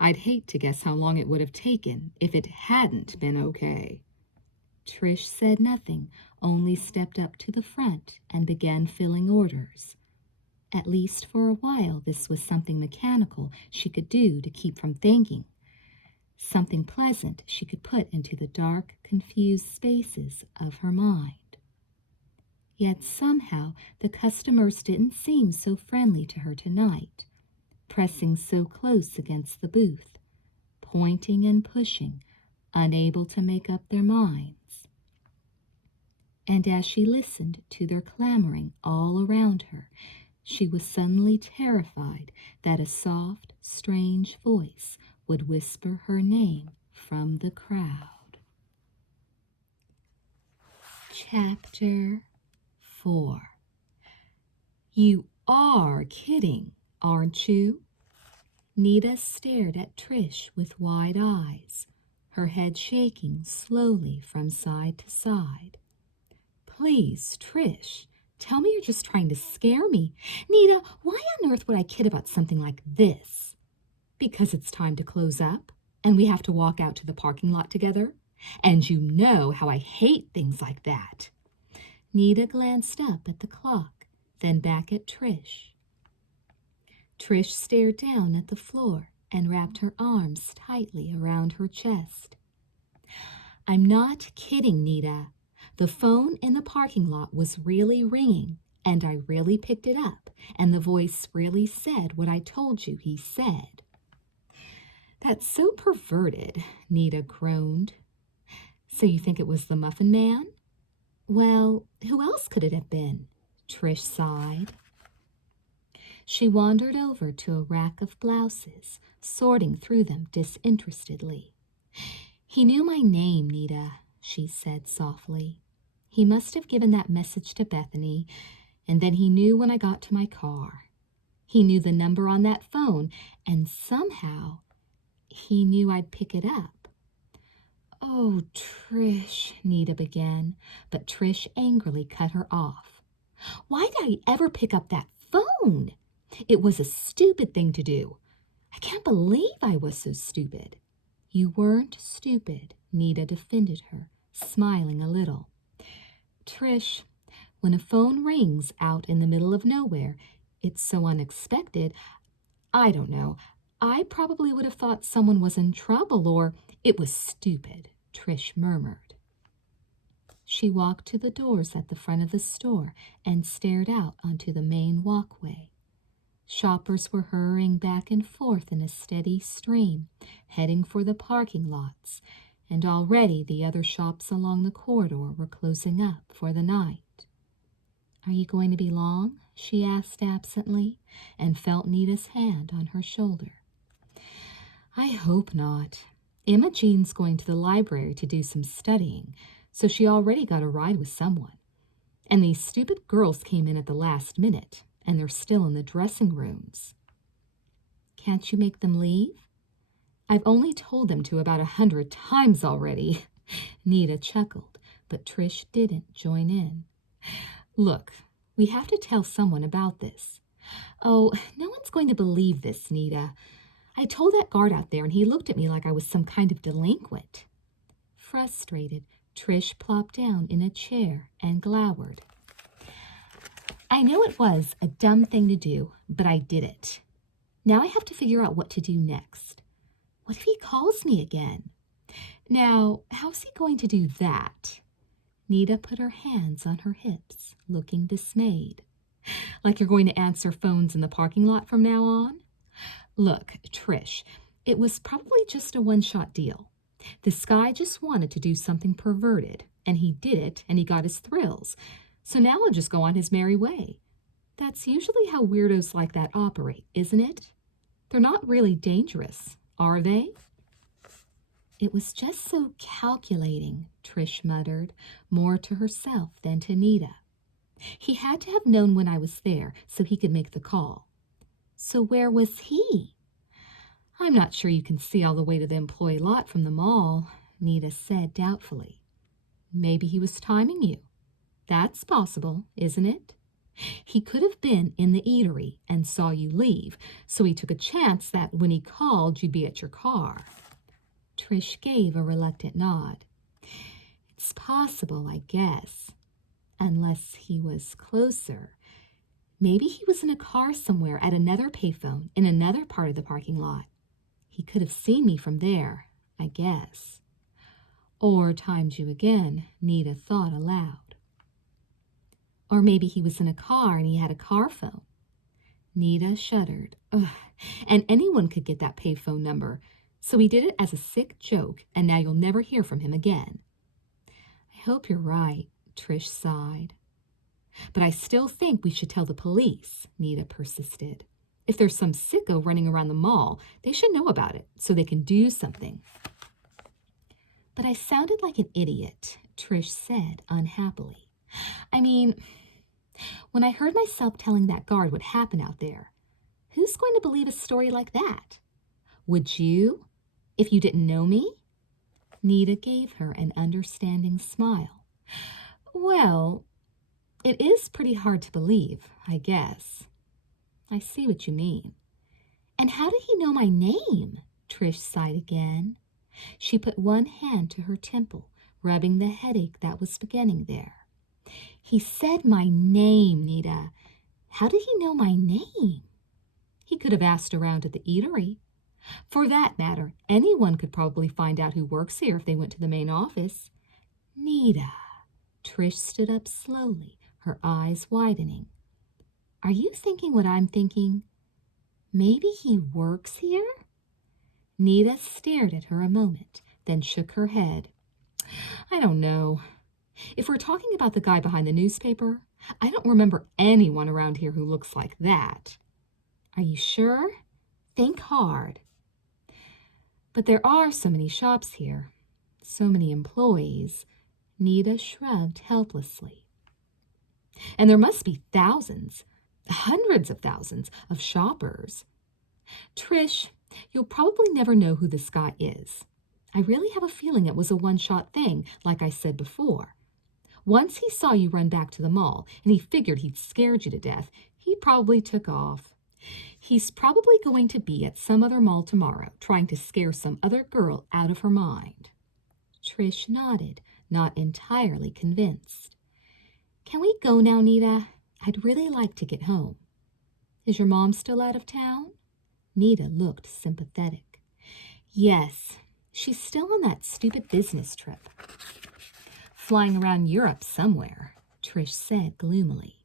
I'd hate to guess how long it would have taken if it hadn't been okay. Trish said nothing, only stepped up to the front and began filling orders. At least for a while, this was something mechanical she could do to keep from thinking. something pleasant she could put into the dark, confused spaces of her mind. Yet somehow the customers didn't seem so friendly to her tonight, pressing so close against the booth, pointing and pushing, unable to make up their minds. And as she listened to their clamoring all around her, she was suddenly terrified that a soft, strange voice would whisper her name from the crowd. Chapter 4. You are kidding, aren't you? Nita stared at Trish with wide eyes, her head shaking slowly from side to side. Please, Trish, tell me you're just trying to scare me. Nita, why on earth would I kid about something like this? Because it's time to close up, and we have to walk out to the parking lot together. And you know how I hate things like that. Nita glanced up at the clock, then back at Trish. Trish stared down at the floor and wrapped her arms tightly around her chest. I'm not kidding, Nita. The phone in the parking lot was really ringing, and I really picked it up, and the voice really said what I told you he said. That's so perverted, Nita groaned. So you think it was the Muffin Man? Well, who else could it have been? Trish sighed. She wandered over to a rack of blouses, sorting through them disinterestedly. He knew my name, Nita, she said softly. He must have given that message to Bethany, and then he knew when I got to my car. He knew the number on that phone, and somehow he knew I'd pick it up. Oh, Trish, Nita began, but Trish angrily cut her off. Why did I ever pick up that phone? It was a stupid thing to do. I can't believe I was so stupid. You weren't stupid, Nita defended her, smiling a little. Trish, when a phone rings out in the middle of nowhere, it's so unexpected. I don't know. I probably would have thought someone was in trouble or it was stupid, Trish murmured. She walked to the doors at the front of the store and stared out onto the main walkway. Shoppers were hurrying back and forth in a steady stream, heading for the parking lots, and already the other shops along the corridor were closing up for the night. Are you going to be long? She asked absently, and felt Nita's hand on her shoulder. I hope not. Emma Jean's going to the library to do some studying, so she already got a ride with someone. And these stupid girls came in at the last minute, and they're still in the dressing rooms. Can't you make them leave? I've only told them to about 100 times already. Nita chuckled, but Trish didn't join in. Look, we have to tell someone about this. Oh, no one's going to believe this, Nita. I told that guard out there, and he looked at me like I was some kind of delinquent. Frustrated, Trish plopped down in a chair and glowered. I know it was a dumb thing to do, but I did it. Now I have to figure out what to do next. What if he calls me again? Now, how's he going to do that? Nita put her hands on her hips, looking dismayed. Like you're going to answer phones in the parking lot from now on? Look, Trish, it was probably just a one-shot deal. This guy just wanted to do something perverted, and he did it, and he got his thrills. So now I'll just go on his merry way. That's usually how weirdos like that operate, isn't it? They're not really dangerous, are they? It was just so calculating, Trish muttered, more to herself than to Nita. He had to have known when I was there so he could make the call. So where was he? I'm not sure you can see all the way to the employee lot from the mall, Nita said doubtfully. Maybe he was timing you. That's possible, isn't it? He could have been in the eatery and saw you leave, so he took a chance that when he called, you'd be at your car. Trish gave a reluctant nod. It's possible, I guess, unless he was closer. Maybe he was in a car somewhere at another payphone in another part of the parking lot. He could have seen me from there. I guess. Or timed you again, Nita thought aloud. Or maybe he was in a car and he had a car phone. Nita shuddered. Ugh. And anyone could get that payphone number. So he did it as a sick joke, and now you'll never hear from him again. I hope you're right, Trish sighed. But I still think we should tell the police, Nita persisted. If there's some sicko running around the mall, they should know about it so they can do something. But I sounded like an idiot, Trish said unhappily. I mean, when I heard myself telling that guard what happened out there, who's going to believe a story like that? Would you, if you didn't know me? Nita gave her an understanding smile. Well, it is pretty hard to believe, I guess. I see what you mean. And how did he know my name? Trish sighed again. She put one hand to her temple, rubbing the headache that was beginning there. He said my name, Nita. How did he know my name? He could have asked around at the eatery. For that matter, anyone could probably find out who works here if they went to the main office. Nita. Trish stood up slowly, her eyes widening. Are you thinking what I'm thinking? Maybe he works here? Nita stared at her a moment, then shook her head. I don't know. If we're talking about the guy behind the newspaper, I don't remember anyone around here who looks like that. Are you sure? Think hard. But there are so many shops here, so many employees. Nita shrugged helplessly. And there must be thousands, hundreds of thousands of shoppers. Trish, you'll probably never know who this guy is. I really have a feeling it was a one-shot thing, like I said before. Once he saw you run back to the mall, and he figured he'd scared you to death, he probably took off. He's probably going to be at some other mall tomorrow, trying to scare some other girl out of her mind. Trish nodded, not entirely convinced. Can we go now, Nita? I'd really like to get home. Is your mom still out of town? Nita looked sympathetic. Yes, she's still on that stupid business trip. Flying around Europe somewhere, Trish said gloomily.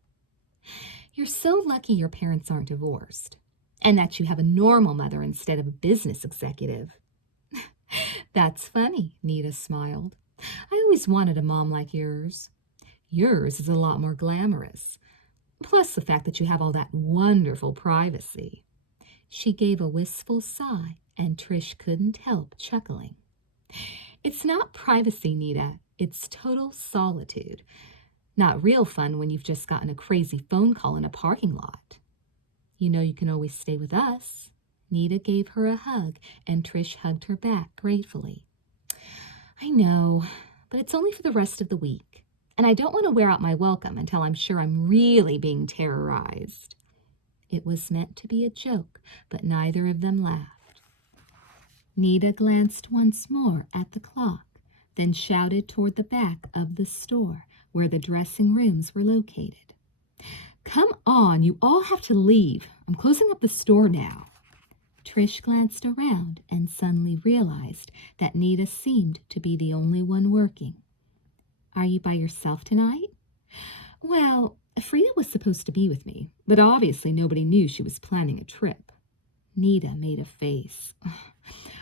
You're so lucky your parents aren't divorced, and that you have a normal mother instead of a business executive. That's funny, Nita smiled. I always wanted a mom like yours. Yours is a lot more glamorous, plus the fact that you have all that wonderful privacy. She gave a wistful sigh, and Trish couldn't help chuckling. It's not privacy, Nita. It's total solitude. Not real fun when you've just gotten a crazy phone call in a parking lot. You know you can always stay with us. Nita gave her a hug, and Trish hugged her back gratefully. I know, but it's only for the rest of the week, and I don't want to wear out my welcome until I'm sure I'm really being terrorized. It was meant to be a joke, but neither of them laughed. Nita glanced once more at the clock, then shouted toward the back of the store, where the dressing rooms were located. Come on, you all have to leave. I'm closing up the store now. Trish glanced around and suddenly realized that Nita seemed to be the only one working. Are you by yourself tonight? Well, Frida was supposed to be with me, but obviously nobody knew she was planning a trip. Nita made a face.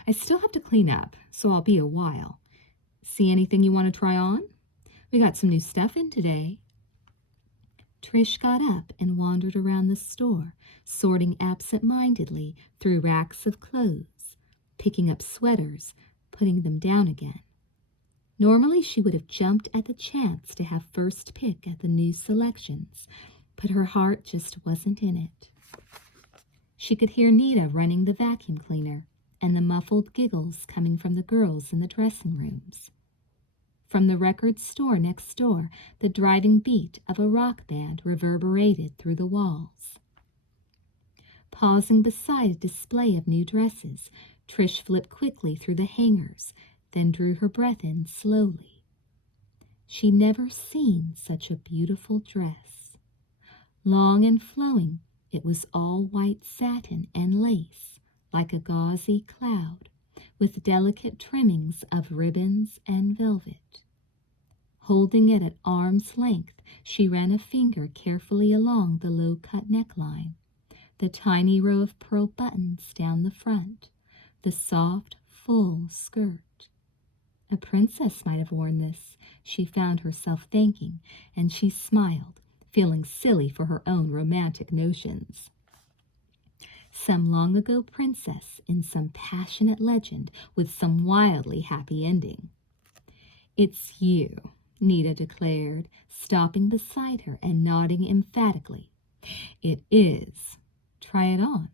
I still have to clean up, so I'll be a while. See anything you want to try on? We got some new stuff in today. Trish got up and wandered around the store, sorting absent-mindedly through racks of clothes, picking up sweaters, putting them down again. Normally she would have jumped at the chance to have first pick at the new selections, but her heart just wasn't in it. She could hear Nita running the vacuum cleaner and the muffled giggles coming from the girls in the dressing rooms. From the record store next door, the driving beat of a rock band reverberated through the walls. Pausing beside a display of new dresses, Trish flipped quickly through the hangers, then drew her breath in slowly. She'd never seen such a beautiful dress. Long and flowing, it was all white satin and lace, like a gauzy cloud, with delicate trimmings of ribbons and velvet. Holding it at arm's length, she ran a finger carefully along the low-cut neckline, the tiny row of pearl buttons down the front, the soft, full skirt. A princess might have worn this, she found herself thinking, and she smiled, feeling silly for her own romantic notions. Some long-ago princess in some passionate legend with some wildly happy ending. "It's you," Nita declared, stopping beside her and nodding emphatically. "It is. Try it on."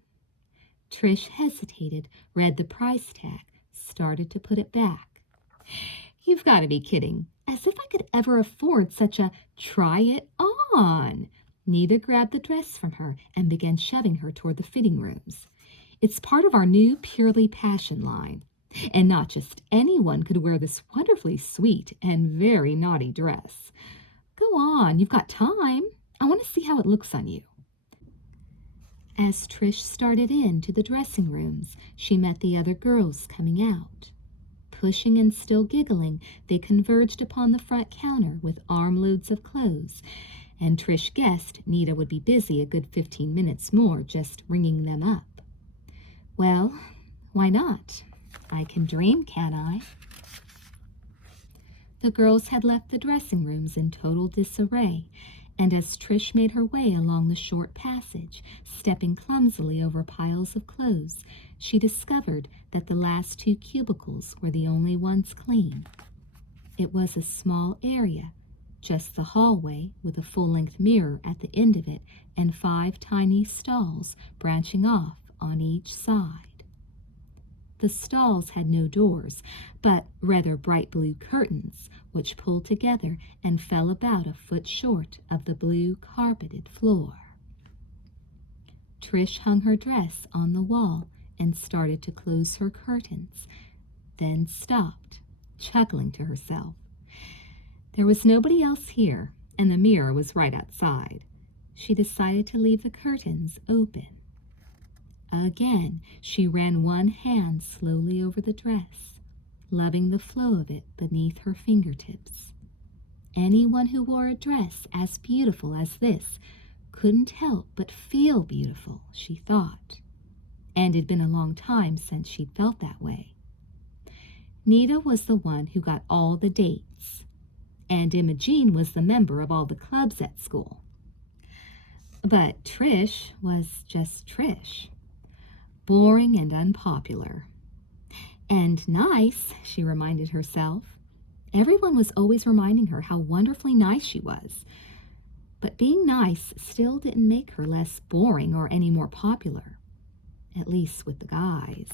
Trish hesitated, read the price tag, started to put it back. "You've got to be kidding. As if I could ever afford such a try it on." Nita grabbed the dress from her and began shoving her toward the fitting rooms. "It's part of our new Purely Passion line. And not just anyone could wear this wonderfully sweet and very naughty dress. Go on, you've got time. I want to see how it looks on you." As Trish started into the dressing rooms, she met the other girls coming out. Pushing and still giggling, they converged upon the front counter with armloads of clothes, and Trish guessed Nita would be busy a good 15 minutes more just ringing them up. Well, why not? I can dream, can't I? The girls had left the dressing rooms in total disarray, and as Trish made her way along the short passage, stepping clumsily over piles of clothes, she discovered that the last 2 cubicles were the only ones clean. It was a small area, just the hallway with a full-length mirror at the end of it and 5 tiny stalls branching off on each side. The stalls had no doors, but rather bright blue curtains, which pulled together and fell about a foot short of the blue carpeted floor. Trish hung her dress on the wall and started to close her curtains, then stopped, chuckling to herself. There was nobody else here, and the mirror was right outside. She decided to leave the curtains open. Again, she ran one hand slowly over the dress, loving the flow of it beneath her fingertips. Anyone who wore a dress as beautiful as this couldn't help but feel beautiful, she thought. And it'd been a long time since she'd felt that way. Nita was the one who got all the dates, and Imogene was the member of all the clubs at school. But Trish was just Trish. Boring and unpopular. And nice, she reminded herself. Everyone was always reminding her how wonderfully nice she was. But being nice still didn't make her less boring or any more popular, at least with the guys.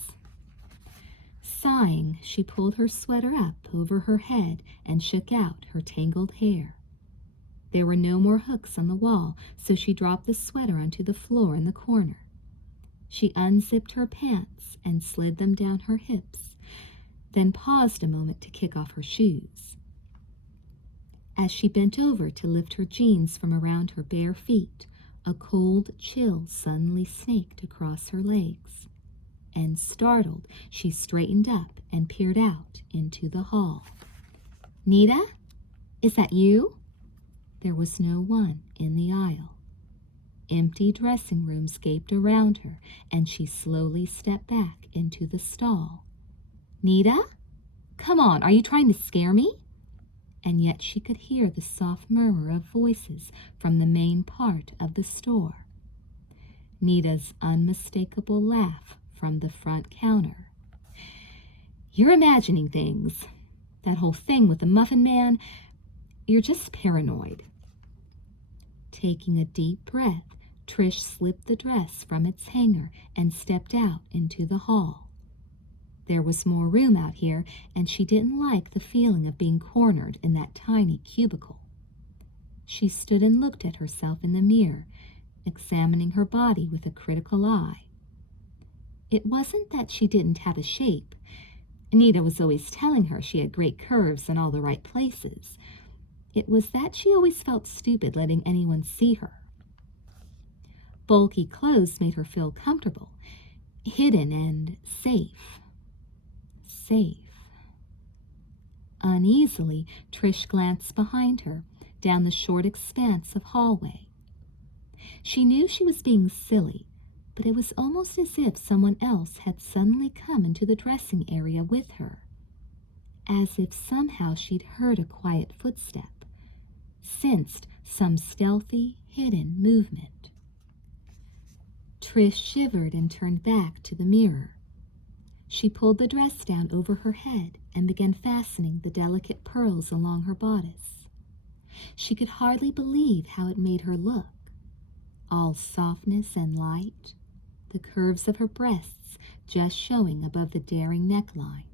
Sighing, she pulled her sweater up over her head and shook out her tangled hair. There were no more hooks on the wall, so she dropped the sweater onto the floor in the corner. She unzipped her pants and slid them down her hips, then paused a moment to kick off her shoes. As she bent over to lift her jeans from around her bare feet, a cold chill suddenly snaked across her legs, and startled, she straightened up and peered out into the hall. "Nita? Is that you?" There was no one in the aisle. Empty dressing rooms gaped around her, and she slowly stepped back into the stall. "Nita? Come on, are you trying to scare me?" And yet she could hear the soft murmur of voices from the main part of the store. Nita's unmistakable laugh from the front counter. "You're imagining things. That whole thing with the Muffin Man, you're just paranoid." Taking a deep breath, Trish slipped the dress from its hanger and stepped out into the hall. There was more room out here, and she didn't like the feeling of being cornered in that tiny cubicle. She stood and looked at herself in the mirror, examining her body with a critical eye. It wasn't that she didn't have a shape. Nita was always telling her she had great curves in all the right places. It was that she always felt stupid letting anyone see her. Bulky clothes made her feel comfortable, hidden and safe. safe. Uneasily, Trish glanced behind her, down the short expanse of hallway. She knew she was being silly, but it was almost as if someone else had suddenly come into the dressing area with her, as if somehow she'd heard a quiet footstep, sensed some stealthy, hidden movement. Trish shivered and turned back to the mirror. She pulled the dress down over her head and began fastening the delicate pearls along her bodice. She could hardly believe how it made her look, all softness and light, the curves of her breasts just showing above the daring neckline.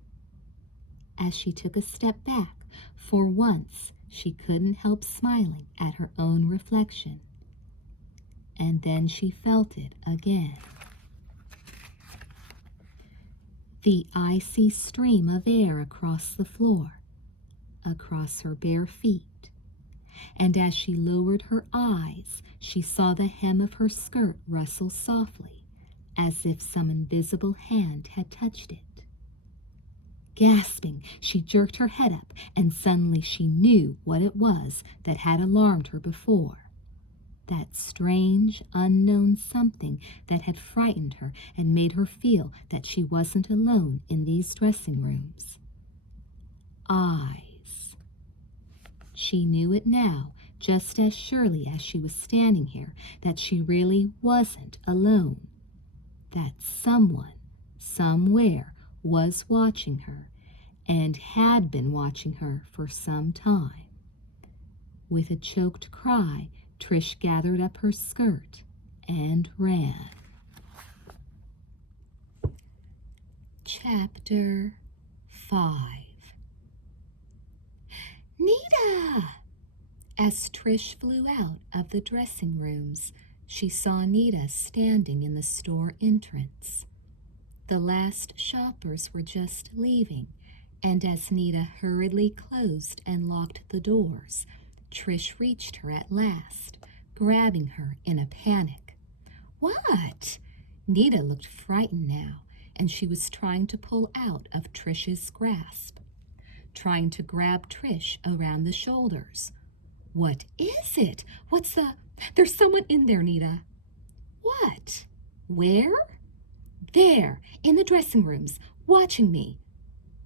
As she took a step back, for once she couldn't help smiling at her own reflection. And then she felt it again. The icy stream of air across the floor, across her bare feet, and as she lowered her eyes, she saw the hem of her skirt rustle softly, as if some invisible hand had touched it. Gasping, she jerked her head up, and suddenly she knew what it was that had alarmed her before. That strange, unknown something that had frightened her and made her feel that she wasn't alone in these dressing rooms. Eyes. She knew it now, just as surely as she was standing here, that she really wasn't alone. That someone, somewhere, was watching her, and had been watching her for some time. With a choked cry, Trish gathered up her skirt and ran. Chapter 5. Nita! As Trish flew out of the dressing rooms, she saw Nita standing in the store entrance. The last shoppers were just leaving, and as Nita hurriedly closed and locked the doors, Trish reached her at last, grabbing her in a panic. What? Nita looked frightened now, and she was trying to pull out of Trish's grasp, trying to grab Trish around the shoulders. What is it? There's someone in there, Nita. What? Where? There, in the dressing rooms, watching me.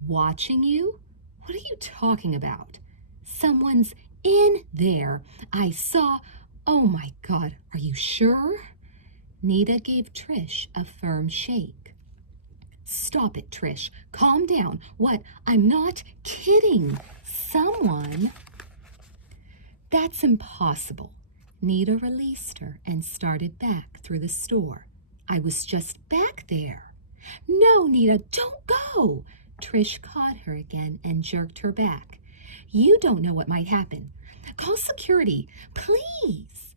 Watching you? What are you talking about? Someone's in there. I saw. Oh my God, are you sure? Nita gave Trish a firm shake. Stop it, Trish. Calm down. What? I'm not kidding. Someone. That's impossible. Nita released her and started back through the store. I was just back there. No, Nita, don't go. Trish caught her again and jerked her back. You don't know what might happen. Call security, please.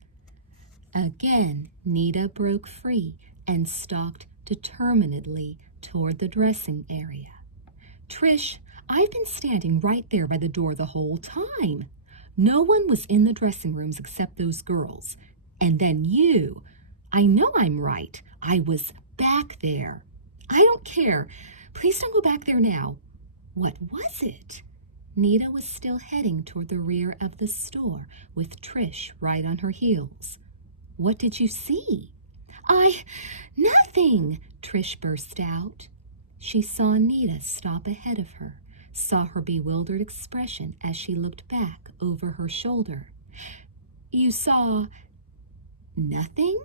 Again, Nita broke free and stalked determinedly toward the dressing area. Trish, I've been standing right there by the door the whole time. No one was in the dressing rooms except those girls. And then you. I know I'm right. I was back there. I don't care. Please don't go back there now. What was it? Nita was still heading toward the rear of the store with Trish right on her heels. What did you see? Nothing, Trish burst out. She saw Nita stop ahead of her, saw her bewildered expression as she looked back over her shoulder. You saw nothing?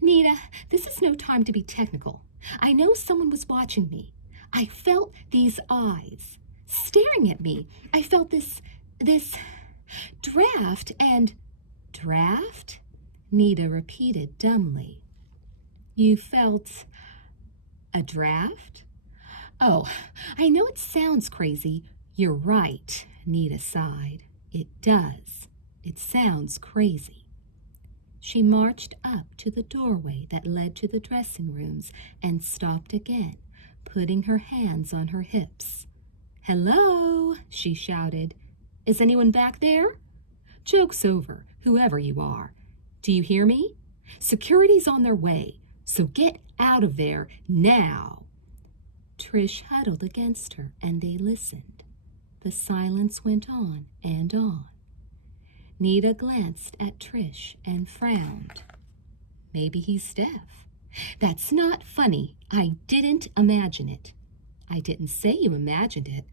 Nita, this is no time to be technical. I know someone was watching me. I felt these eyes staring at me. I felt this draft and... Draft? Nita repeated dumbly. You felt a draft? Oh, I know it sounds crazy. You're right, Nita sighed. It does. It sounds crazy. She marched up to the doorway that led to the dressing rooms and stopped again, putting her hands on her hips. Hello, she shouted. Is anyone back there? Joke's over, whoever you are. Do you hear me? Security's on their way, so get out of there now. Trish huddled against her, and they listened. The silence went on and on. Nita glanced at Trish and frowned. Maybe he's deaf. That's not funny. I didn't imagine it. I didn't say you imagined it.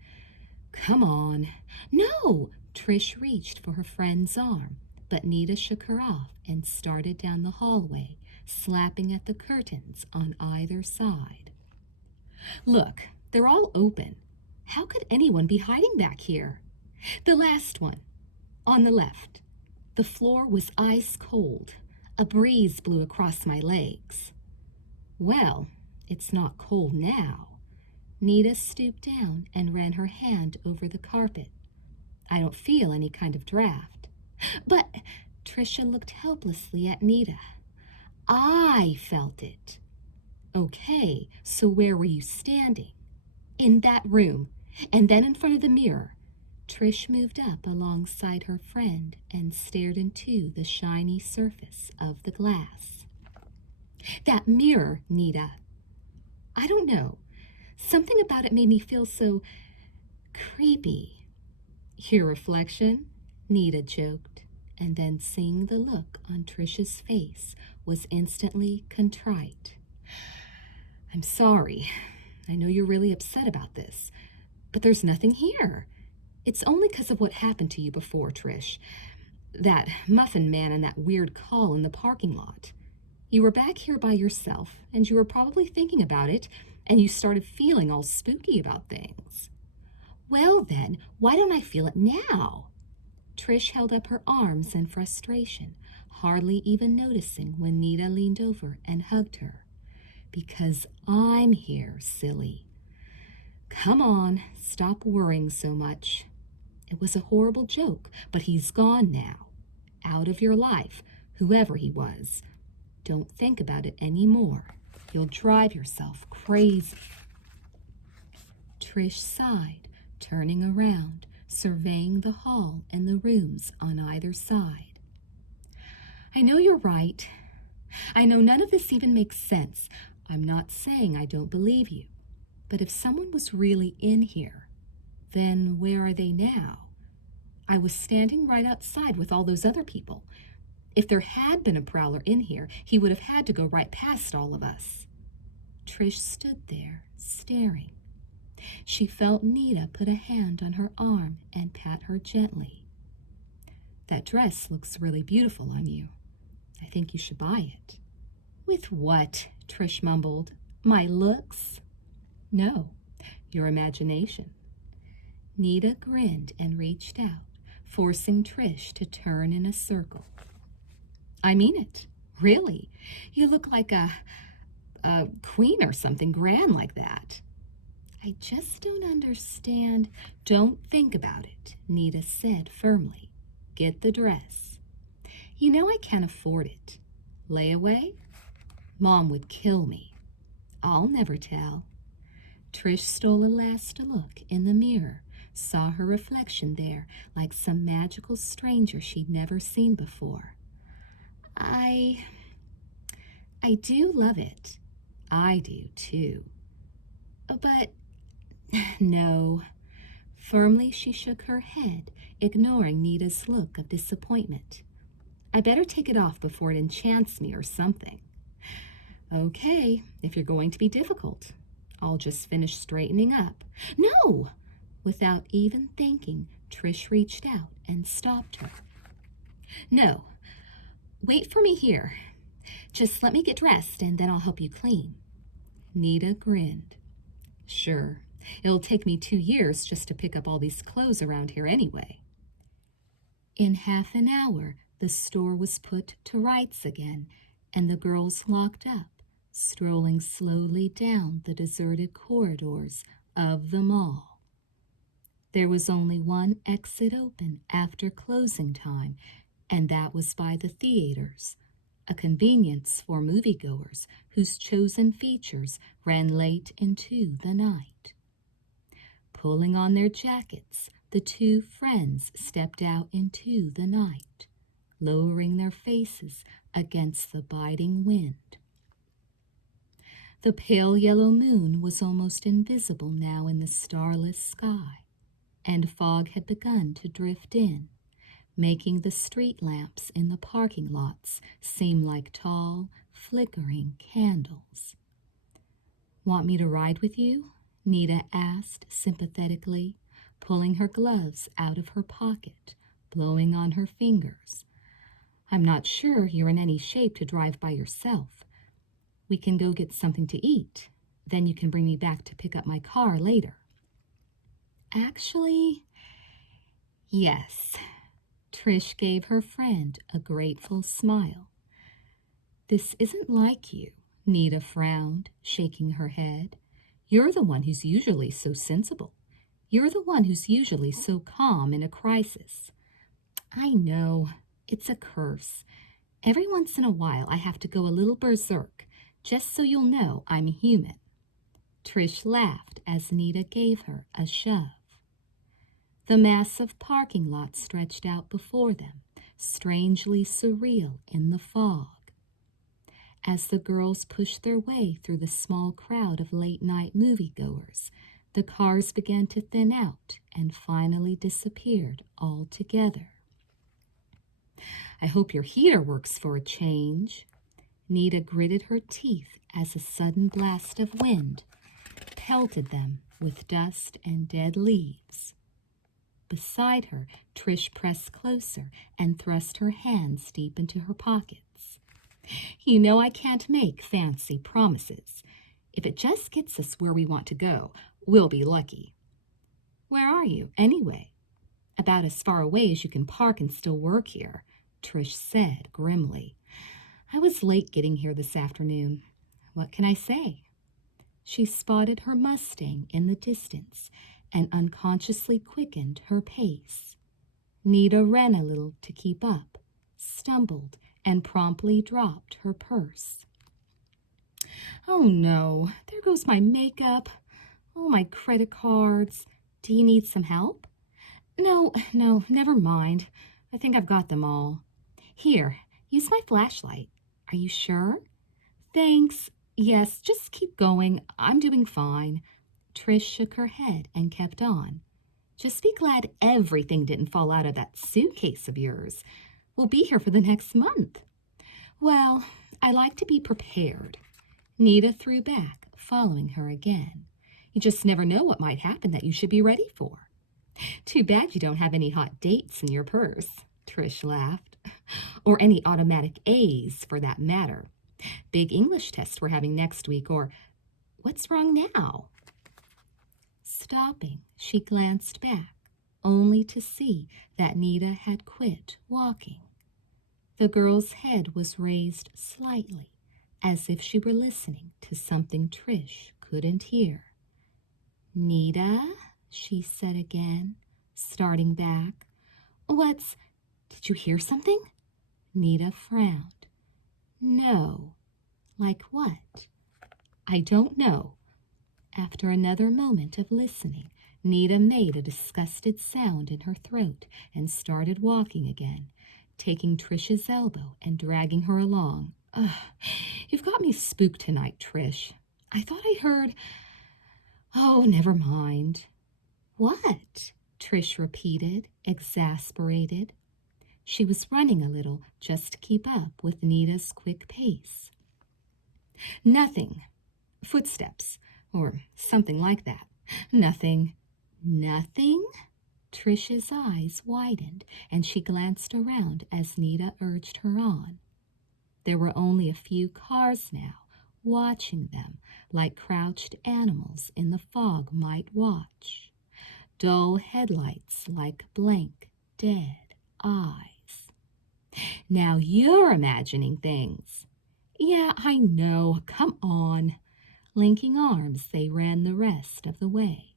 Come on. No! Trish reached for her friend's arm, but Nita shook her off and started down the hallway, slapping at the curtains on either side. Look, they're all open. How could anyone be hiding back here? The last one, on the left. The floor was ice cold. A breeze blew across my legs. Well, it's not cold now. Nita stooped down and ran her hand over the carpet. I don't feel any kind of draft. But Tricia looked helplessly at Nita. I felt it. Okay, so where were you standing? In that room, and then in front of the mirror. Trish moved up alongside her friend and stared into the shiny surface of the glass. That mirror, Nita. I don't know. Something about it made me feel so creepy. Your reflection? Nita joked, and then seeing the look on Trish's face was instantly contrite. I'm sorry. I know you're really upset about this, but there's nothing here. It's only because of what happened to you before, Trish. That Muffin Man and that weird call in the parking lot. You were back here by yourself, and you were probably thinking about it, and you started feeling all spooky about things. Well then, why don't I feel it now? Trish held up her arms in frustration, hardly even noticing when Nita leaned over and hugged her. Because I'm here, silly. Come on, stop worrying so much. It was a horrible joke, but he's gone now. Out of your life, whoever he was. Don't think about it anymore. You'll drive yourself crazy. Trish sighed, turning around, surveying the hall and the rooms on either side. I know you're right. I know none of this even makes sense. I'm not saying I don't believe you. But if someone was really in here, then where are they now? I was standing right outside with all those other people. If there had been a prowler in here, he would have had to go right past all of us. Trish stood there, staring. She felt Nita put a hand on her arm and pat her gently. That dress looks really beautiful on you. I think you should buy it. With what? Trish mumbled. My looks? No, your imagination. Nita grinned and reached out, forcing Trish to turn in a circle. I mean it, really. You look like a queen or something grand like that. I just don't understand. Don't think about it, Nita said firmly. Get the dress. You know I can't afford it. Layaway? Mom would kill me. I'll never tell. Trish stole a last look in the mirror, saw her reflection there like some magical stranger she'd never seen before. I do love it. I do, too. But, no. Firmly she shook her head, ignoring Nita's look of disappointment. I better take it off before it enchants me or something. Okay, if you're going to be difficult. I'll just finish straightening up. No! Without even thinking, Trish reached out and stopped her. No. Wait for me here. Just let me get dressed and then I'll help you clean. Nita grinned. Sure. It'll take me 2 years just to pick up all these clothes around here anyway. In half an hour, the store was put to rights again, and the girls locked up, strolling slowly down the deserted corridors of the mall. There was only one exit open after closing time, and that was by the theaters, a convenience for moviegoers whose chosen features ran late into the night. Pulling on their jackets, the two friends stepped out into the night, lowering their faces against the biting wind. The pale yellow moon was almost invisible now in the starless sky, and fog had begun to drift in, making the street lamps in the parking lots seem like tall, flickering candles. "Want me to ride with you?" Nita asked sympathetically, pulling her gloves out of her pocket, blowing on her fingers. "I'm not sure you're in any shape to drive by yourself. We can go get something to eat. Then you can bring me back to pick up my car later." "Actually, yes." Trish gave her friend a grateful smile. "This isn't like you," Nita frowned, shaking her head. "You're the one who's usually so sensible. You're the one who's usually so calm in a crisis." "I know. It's a curse. Every once in a while I have to go a little berserk, just so you'll know I'm human." Trish laughed as Nita gave her a shove. The massive parking lot stretched out before them, strangely surreal in the fog. As the girls pushed their way through the small crowd of late-night moviegoers, the cars began to thin out and finally disappeared altogether. "I hope your heater works for a change." Nita gritted her teeth as a sudden blast of wind pelted them with dust and dead leaves. Beside her, Trish pressed closer and thrust her hands deep into her pockets. "You know I can't make fancy promises. If it just gets us where we want to go, we'll be lucky." "Where are you, anyway?" "About as far away as you can park and still work here," Trish said grimly. "I was late getting here this afternoon. What can I say?" She spotted her Mustang in the distance and unconsciously quickened her pace. Nita ran a little to keep up, stumbled, and promptly dropped her purse. "Oh no, there goes my makeup. Oh, my credit cards. Do you need some help?" No, never mind. I think I've got them all." "Here, use my flashlight." "Are you sure?" "Thanks. Yes, just keep going. I'm doing fine." Trish shook her head and kept on. "Just be glad everything didn't fall out of that suitcase of yours. We'll be here for the next month." "Well, I like to be prepared." Nita threw back, following her again. "You just never know what might happen that you should be ready for." "Too bad you don't have any hot dates in your purse," Trish laughed. "Or any automatic A's, for that matter. Big English test we're having next week, or what's wrong now?" Stopping, she glanced back, only to see that Nita had quit walking. The girl's head was raised slightly, as if she were listening to something Trish couldn't hear. "Nita?" she said again, starting back. Did you hear something?" Nita frowned. "No." "Like what?" "I don't know." After another moment of listening, Nita made a disgusted sound in her throat and started walking again, taking Trish's elbow and dragging her along. "Ugh, you've got me spooked tonight, Trish. I thought I heard... Oh, never mind." "What?" Trish repeated, exasperated. She was running a little just to keep up with Nita's quick pace. "Nothing. Footsteps, or something like that. Nothing." "Nothing?" Trish's eyes widened, and she glanced around as Nita urged her on. There were only a few cars now, watching them like crouched animals in the fog might watch. Dull headlights like blank, dead eyes. "Now you're imagining things." "Yeah, I know. Come on." Linking arms, they ran the rest of the way.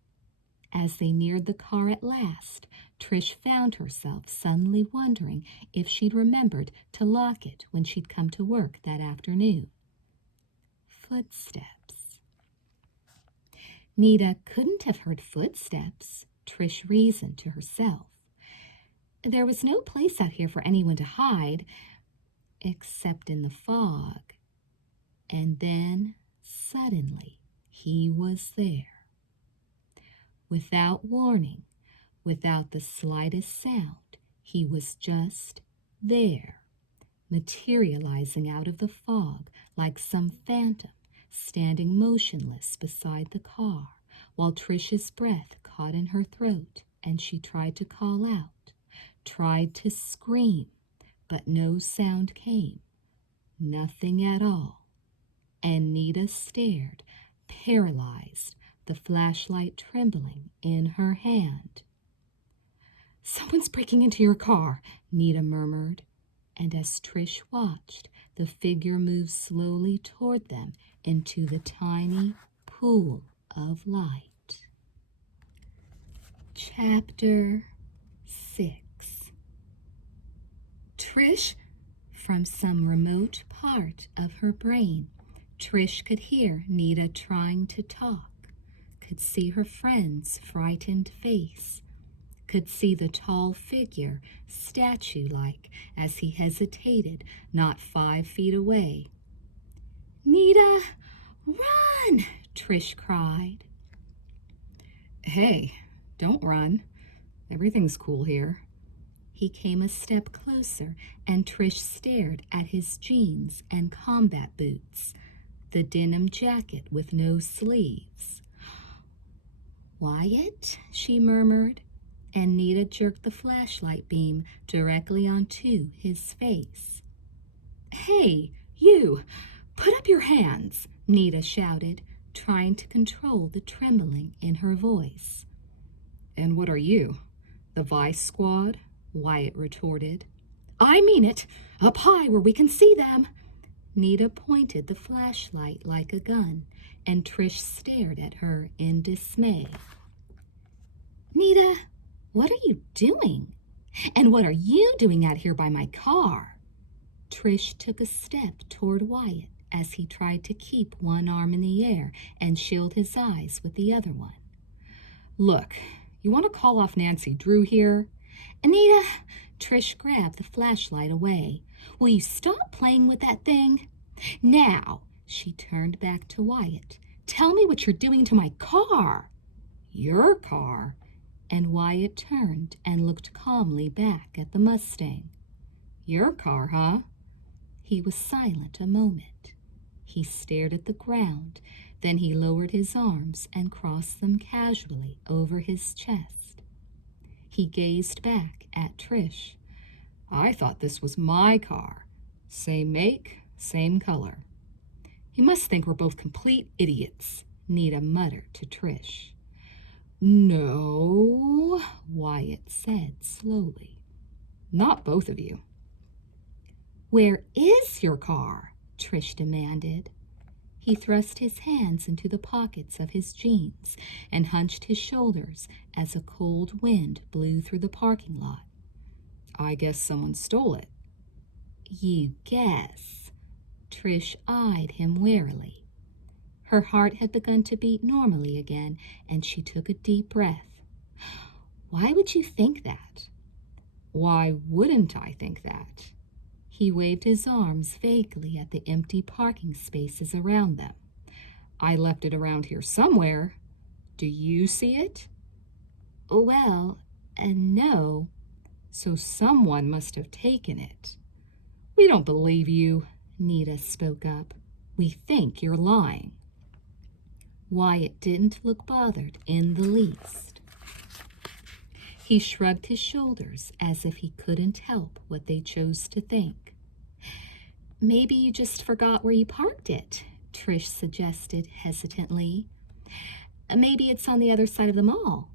As they neared the car at last, Trish found herself suddenly wondering if she'd remembered to lock it when she'd come to work that afternoon. Footsteps. Nita couldn't have heard footsteps, Trish reasoned to herself. There was no place out here for anyone to hide, except in the fog. And then Suddenly, he was there. Without warning, without the slightest sound, he was just there, materializing out of the fog like some phantom, standing motionless beside the car, while Trish's breath caught in her throat and she tried to call out, tried to scream, but no sound came, nothing at all. And Nita stared, paralyzed, the flashlight trembling in her hand. "Someone's breaking into your car," Nita murmured, and as Trish watched, the figure moved slowly toward them into the tiny pool of light. Chapter 6. "Trish?" From some remote part of her brain, Trish could hear Nita trying to talk, could see her friend's frightened face, could see the tall figure, statue-like, as he hesitated not 5 feet away. "Nita, run!" Trish cried. "Hey, don't run. Everything's cool here." He came a step closer, and Trish stared at his jeans and combat boots, the denim jacket with no sleeves. "Wyatt?" she murmured, and Nita jerked the flashlight beam directly onto his face. "Hey, you! Put up your hands!" Nita shouted, trying to control the trembling in her voice. "And what are you? The Vice Squad?" Wyatt retorted. "I mean it! Up high where we can see them!" Nita pointed the flashlight like a gun, and Trish stared at her in dismay. "Nita, what are you doing? And what are you doing out here by my car?" Trish took a step toward Wyatt as he tried to keep one arm in the air and shield his eyes with the other one. "Look, you want to call off Nancy Drew here?" "Anita," Trish grabbed the flashlight away. "Will you stop playing with that thing? Now," she turned back to Wyatt, "tell me what you're doing to my car." "Your car?" And Wyatt turned and looked calmly back at the Mustang. "Your car, huh?" He was silent a moment. He stared at the ground, then he lowered his arms and crossed them casually over his chest. He gazed back at Trish. "I thought this was my car. Same make, same color." "You must think we're both complete idiots," Nita muttered to Trish. "No," Wyatt said slowly. "Not both of you." "Where is your car?" Trish demanded. He thrust his hands into the pockets of his jeans and hunched his shoulders as a cold wind blew through the parking lot. "I guess someone stole it." "You guess?" Trish eyed him warily. Her heart had begun to beat normally again, and she took a deep breath. "Why would you think that?" "Why wouldn't I think that?" He waved his arms vaguely at the empty parking spaces around them. "I left it around here somewhere. Do you see it?" "Well, no." "So someone must have taken it." "We don't believe you," Nita spoke up. "We think you're lying." Wyatt didn't look bothered in the least. He shrugged his shoulders as if he couldn't help what they chose to think. "Maybe you just forgot where you parked it," Trish suggested hesitantly. "Maybe it's on the other side of the mall.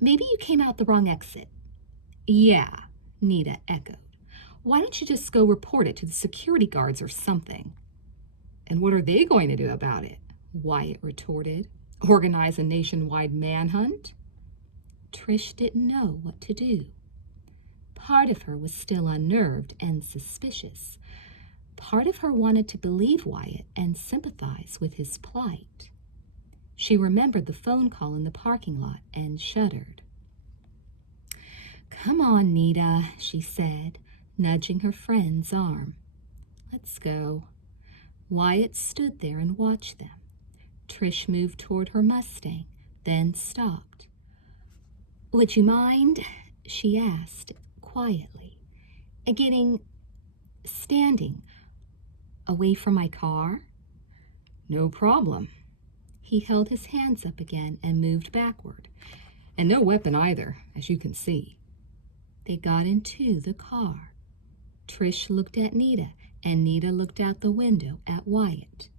Maybe you came out the wrong exit." "Yeah," Nita echoed. "Why don't you just go report it to the security guards or something?" "And what are they going to do about it?" Wyatt retorted. "Organize a nationwide manhunt?" Trish didn't know what to do. Part of her was still unnerved and suspicious. Part of her wanted to believe Wyatt and sympathize with his plight. She remembered the phone call in the parking lot and shuddered. "Come on, Nita," she said, nudging her friend's arm. "Let's go." Wyatt stood there and watched them, Trish moved toward her Mustang, then stopped. "Would you mind," she asked quietly, standing away from my car?" "No problem." He held his hands up again and moved backward. "And no weapon either, as you can see." They got into the car. Trish looked at Nita, and Nita looked out the window at Wyatt.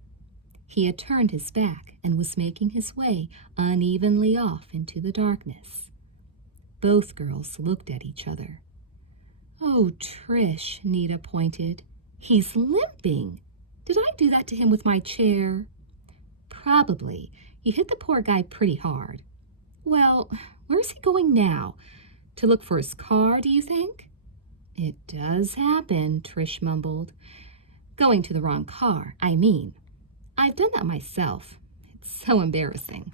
He had turned his back and was making his way unevenly off into the darkness. Both girls looked at each other. "Oh, Trish," Nita pointed. "He's limping. Did I do that to him with my chair?" "Probably. You hit the poor guy pretty hard." "Well, where's he going now? To look for his car, do you think?" "It does happen," Trish mumbled. "Going to the wrong car, I mean. I've done that myself. It's so embarrassing."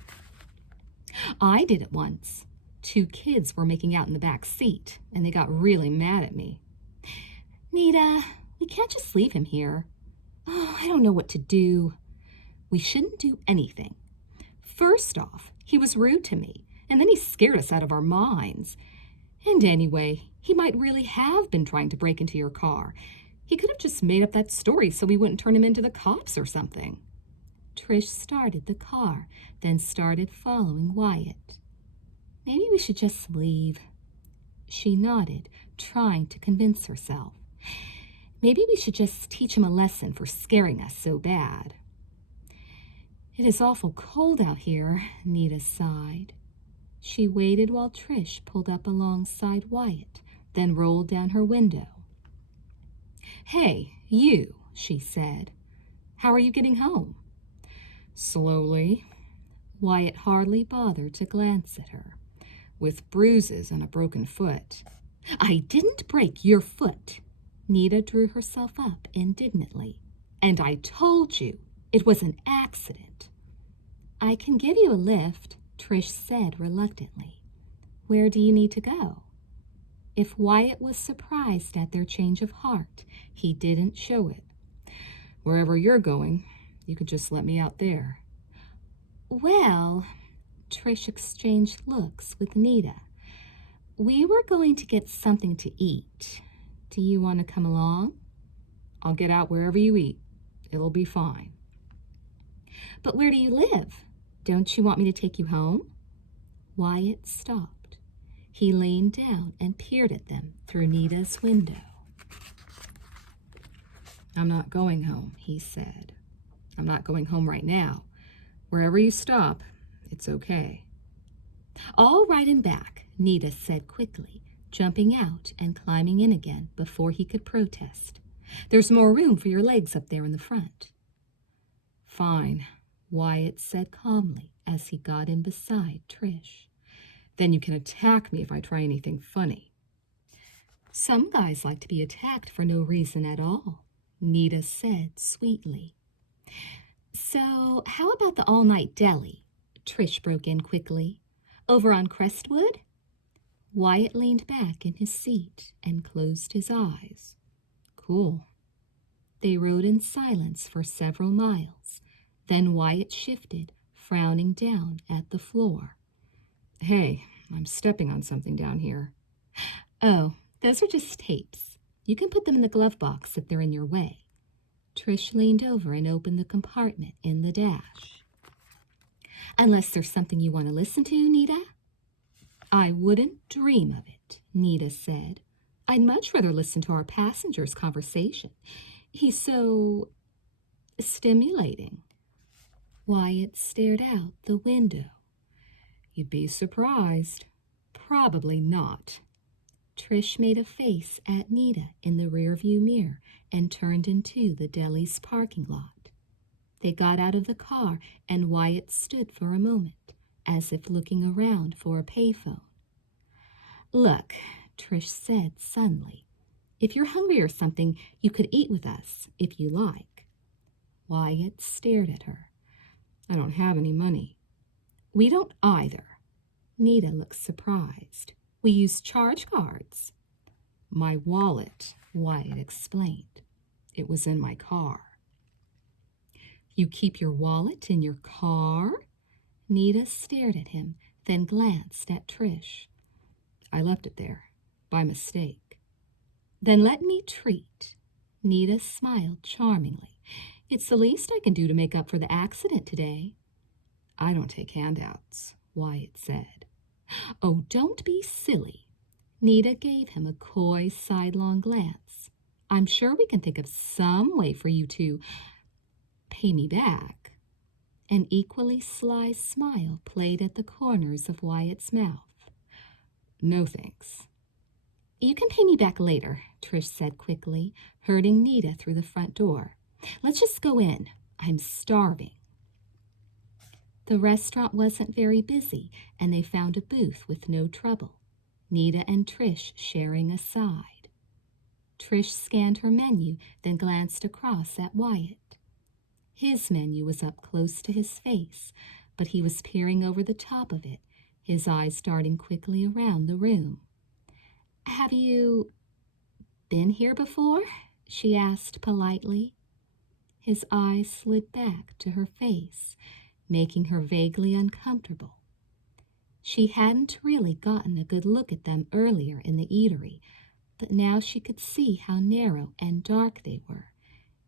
"I did it once. 2 kids were making out in the back seat, and they got really mad at me." "Nita, we can't just leave him here." "Oh, I don't know what to do." "We shouldn't do anything. First off, he was rude to me, and then he scared us out of our minds. And anyway, he might really have been trying to break into your car. He could have just made up that story so we wouldn't turn him into the cops or something." Trish started the car, then started following Wyatt. "Maybe we should just leave." She nodded, trying to convince herself. "Maybe we should just teach him a lesson for scaring us so bad." "It is awful cold out here," Nita sighed. She waited while Trish pulled up alongside Wyatt, then rolled down her window. "Hey, you," she said. "How are you getting home?" "Slowly." Wyatt hardly bothered to glance at her. "With bruises and a broken foot." "I didn't break your foot." Nita drew herself up indignantly. "And I told you it was an accident." "I can give you a lift," Trish said reluctantly. "Where do you need to go?" If Wyatt was surprised at their change of heart, he didn't show it. "Wherever you're going, you could just let me out there." "Well," Trish exchanged looks with Nita. "We were going to get something to eat. Do you want to come along?" "I'll get out wherever you eat. It'll be fine." "But where do you live? Don't you want me to take you home?" Wyatt stopped. He leaned down and peered at them through Nita's window. "I'm not going home," he said. "I'm not going home right now. Wherever you stop, it's okay." "All right and back," Nita said quickly, jumping out and climbing in again before he could protest. "There's more room for your legs up there in the front." "Fine," Wyatt said calmly as he got in beside Trish. "Then you can attack me if I try anything funny." "Some guys like to be attacked for no reason at all," Nita said sweetly. "So how about the all-night deli?" Trish broke in quickly. "Over on Crestwood?" Wyatt leaned back in his seat and closed his eyes. "Cool." They rode in silence for several miles. Then Wyatt shifted, frowning down at the floor. "Hey, I'm stepping on something down here." "Oh, those are just tapes. You can put them in the glove box if they're in your way." Trish leaned over and opened the compartment in the dash. "Unless there's something you want to listen to, Nita?" "I wouldn't dream of it," Nita said. "I'd much rather listen to our passenger's conversation. He's so stimulating." Wyatt stared out the window. "You'd be surprised." "Probably not." Trish made a face at Nita in the rearview mirror and turned into the deli's parking lot. They got out of the car, and Wyatt stood for a moment, as if looking around for a payphone. "Look," Trish said suddenly, "if you're hungry or something, you could eat with us, if you like." Wyatt stared at her. "I don't have any money." "We don't either." Nita looked surprised. "We use charge cards." "My wallet," Wyatt explained. "It was in my car." You keep your wallet in your car? Nita stared at him, then glanced at Trish. I left it there, by mistake. Then let me treat. Nita smiled charmingly. It's the least I can do to make up for the accident today. I don't take handouts, Wyatt said. Oh, don't be silly. Nita gave him a coy, sidelong glance. I'm sure we can think of some way for you to pay me back. An equally sly smile played at the corners of Wyatt's mouth. No thanks. You can pay me back later, Trish said quickly, herding Nita through the front door. Let's just go in. I'm starving. The restaurant wasn't very busy, and they found a booth with no trouble, Nita and Trish sharing a side. Trish scanned her menu, then glanced across at Wyatt. His menu was up close to his face, but he was peering over the top of it, his eyes darting quickly around the room. Have you been here before? She asked politely. His eyes slid back to her face, making her vaguely uncomfortable. She hadn't really gotten a good look at them earlier in the eatery, but now she could see how narrow and dark they were,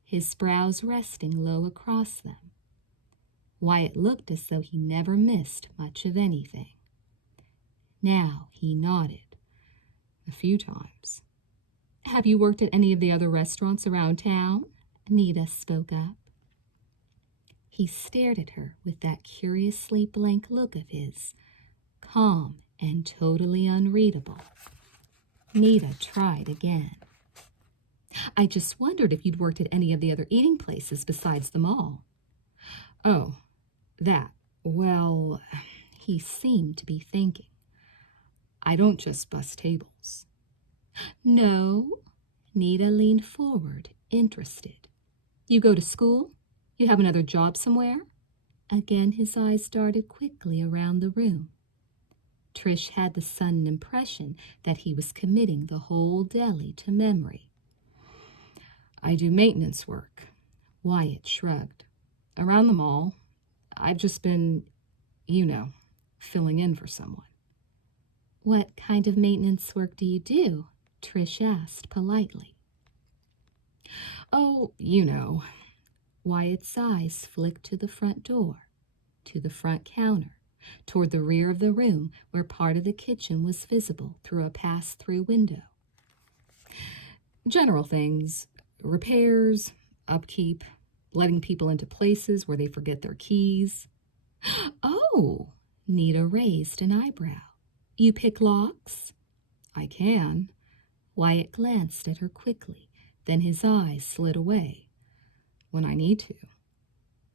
his brows resting low across them. Wyatt looked as though he never missed much of anything. Now he nodded. A few times. Have you worked at any of the other restaurants around town? Nita spoke up. He stared at her with that curiously blank look of his, calm and totally unreadable. Nita tried again. I just wondered if you'd worked at any of the other eating places besides the mall. Oh, that. Well, he seemed to be thinking. I don't just bus tables. No? Nita leaned forward, interested. You go to school? You have another job somewhere? Again his eyes darted quickly around the room. Trish had the sudden impression that he was committing the whole deli to memory. I do maintenance work. Wyatt shrugged. Around the mall. I've just been, filling in for someone. What kind of maintenance work do you do? Trish asked politely. Oh, Wyatt's eyes flicked to the front door, to the front counter, toward the rear of the room where part of the kitchen was visible through a pass-through window. General things, repairs, upkeep, letting people into places where they forget their keys. Oh, Nita raised an eyebrow. You pick locks? I can. Wyatt glanced at her quickly, then his eyes slid away. When I need to.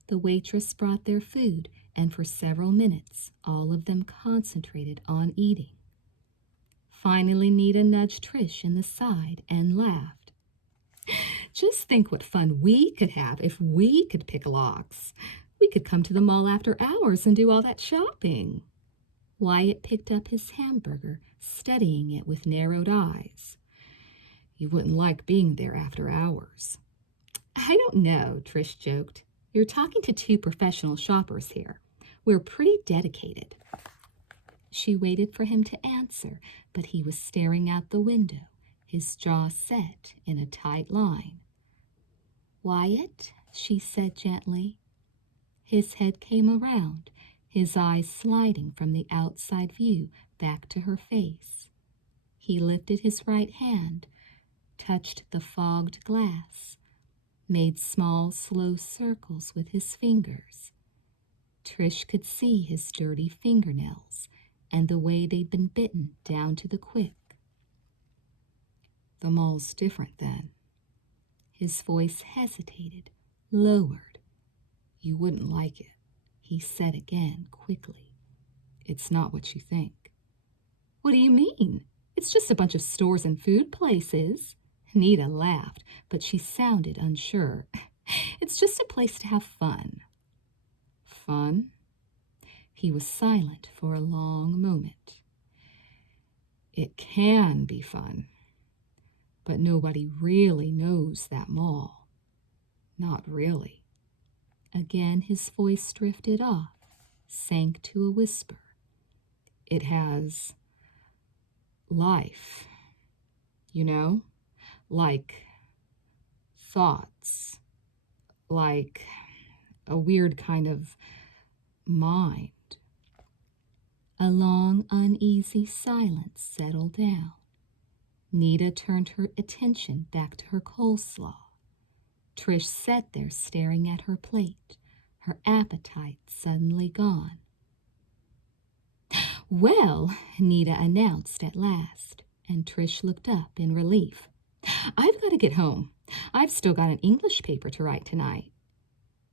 The waitress brought their food, and for several minutes, all of them concentrated on eating. Finally, Nita nudged Trish in the side and laughed. Just think what fun we could have if we could pick locks. We could come to the mall after hours and do all that shopping. Wyatt picked up his hamburger, studying it with narrowed eyes. You wouldn't like being there after hours. I don't know, Trish joked. You're talking to two professional shoppers here. We're pretty dedicated. She waited for him to answer, but he was staring out the window, his jaw set in a tight line. Wyatt, she said gently. His head came around, his eyes sliding from the outside view back to her face. He lifted his right hand, touched the fogged glass, made small, slow circles with his fingers. Trish could see his dirty fingernails and the way they'd been bitten down to the quick. The mall's different then. His voice hesitated, lowered. You wouldn't like it, he said again quickly. It's not what you think. What do you mean? It's just a bunch of stores and food places. Nita laughed, but she sounded unsure. It's just a place to have fun. Fun? He was silent for a long moment. It can be fun, but nobody really knows that mall. Not really. Again his voice drifted off, sank to a whisper. It has life, you know, like thoughts, like a weird kind of mind. A long, uneasy silence settled down. Nita turned her attention back to her coleslaw. Trish sat there staring at her plate, her appetite suddenly gone. "Well," Nita announced at last, and Trish looked up in relief. "I've got to get home. I've still got an English paper to write tonight."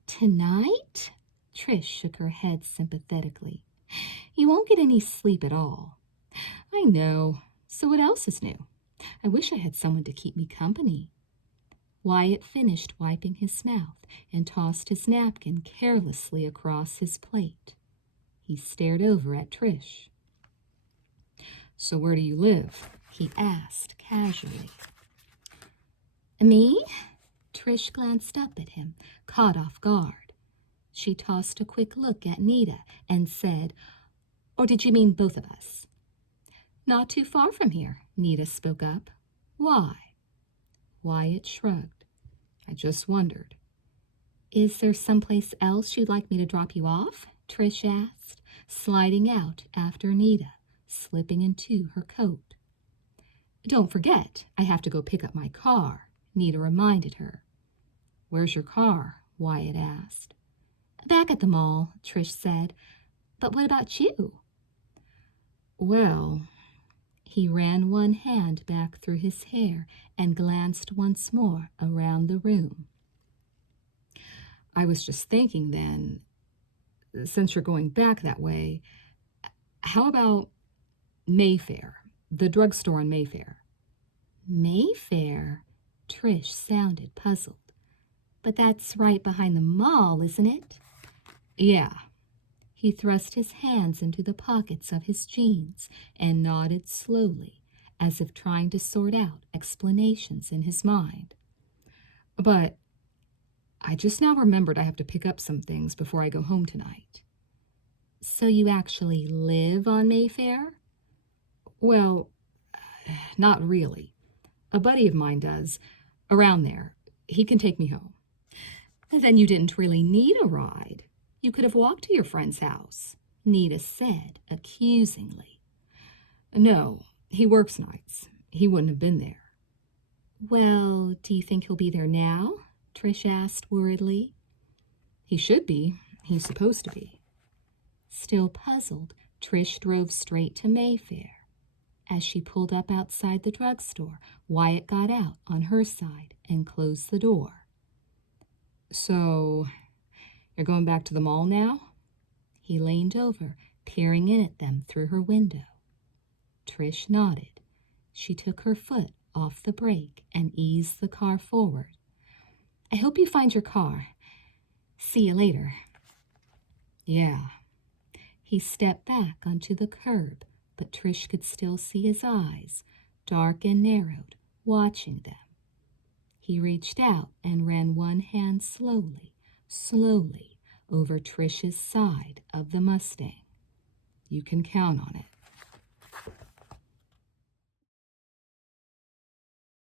"Tonight?" Trish shook her head sympathetically. "You won't get any sleep at all." "I know. So what else is new? I wish I had someone to keep me company." Wyatt finished wiping his mouth and tossed his napkin carelessly across his plate. He stared over at Trish. "So where do you live?" he asked casually. "Me?" Trish glanced up at him, caught off guard. She tossed a quick look at Nita and said, "Or did you mean both of us?" "Not too far from here," Nita spoke up. "Why?" Wyatt shrugged. "I just wondered." "Is there someplace else you'd like me to drop you off?" Trish asked, sliding out after Nita, slipping into her coat. "Don't forget, I have to go pick up my car," Nita reminded her. "Where's your car?" Wyatt asked. "Back at the mall," Trish said. "But what about you?" "Well," he ran one hand back through his hair and glanced once more around the room. "I was just thinking then, since you're going back that way, how about Mayfair, the drugstore in Mayfair?" "Mayfair?" Trish sounded puzzled. "But that's right behind the mall, isn't it?" "Yeah." He thrust his hands into the pockets of his jeans and nodded slowly, as if trying to sort out explanations in his mind. "But I just now remembered I have to pick up some things before I go home tonight." "So you actually live on Mayfair?" "Well, not really. A buddy of mine does, around there. He can take me home." "Then you didn't really need a ride. You could have walked to your friend's house," Nita said accusingly. "No, he works nights. He wouldn't have been there." "Well, do you think he'll be there now?" Trish asked worriedly. "He should be. He's supposed to be." Still puzzled, Trish drove straight to Mayfair. As she pulled up outside the drugstore, Wyatt got out on her side and closed the door. "So, you're going back to the mall now?" He leaned over, peering in at them through her window. Trish nodded. She took her foot off the brake and eased the car forward. "I hope you find your car. See you later." "Yeah." He stepped back onto the curb, but Trish could still see his eyes, dark and narrowed, watching them. He reached out and ran one hand slowly over Trish's side of the Mustang. "You can count on it."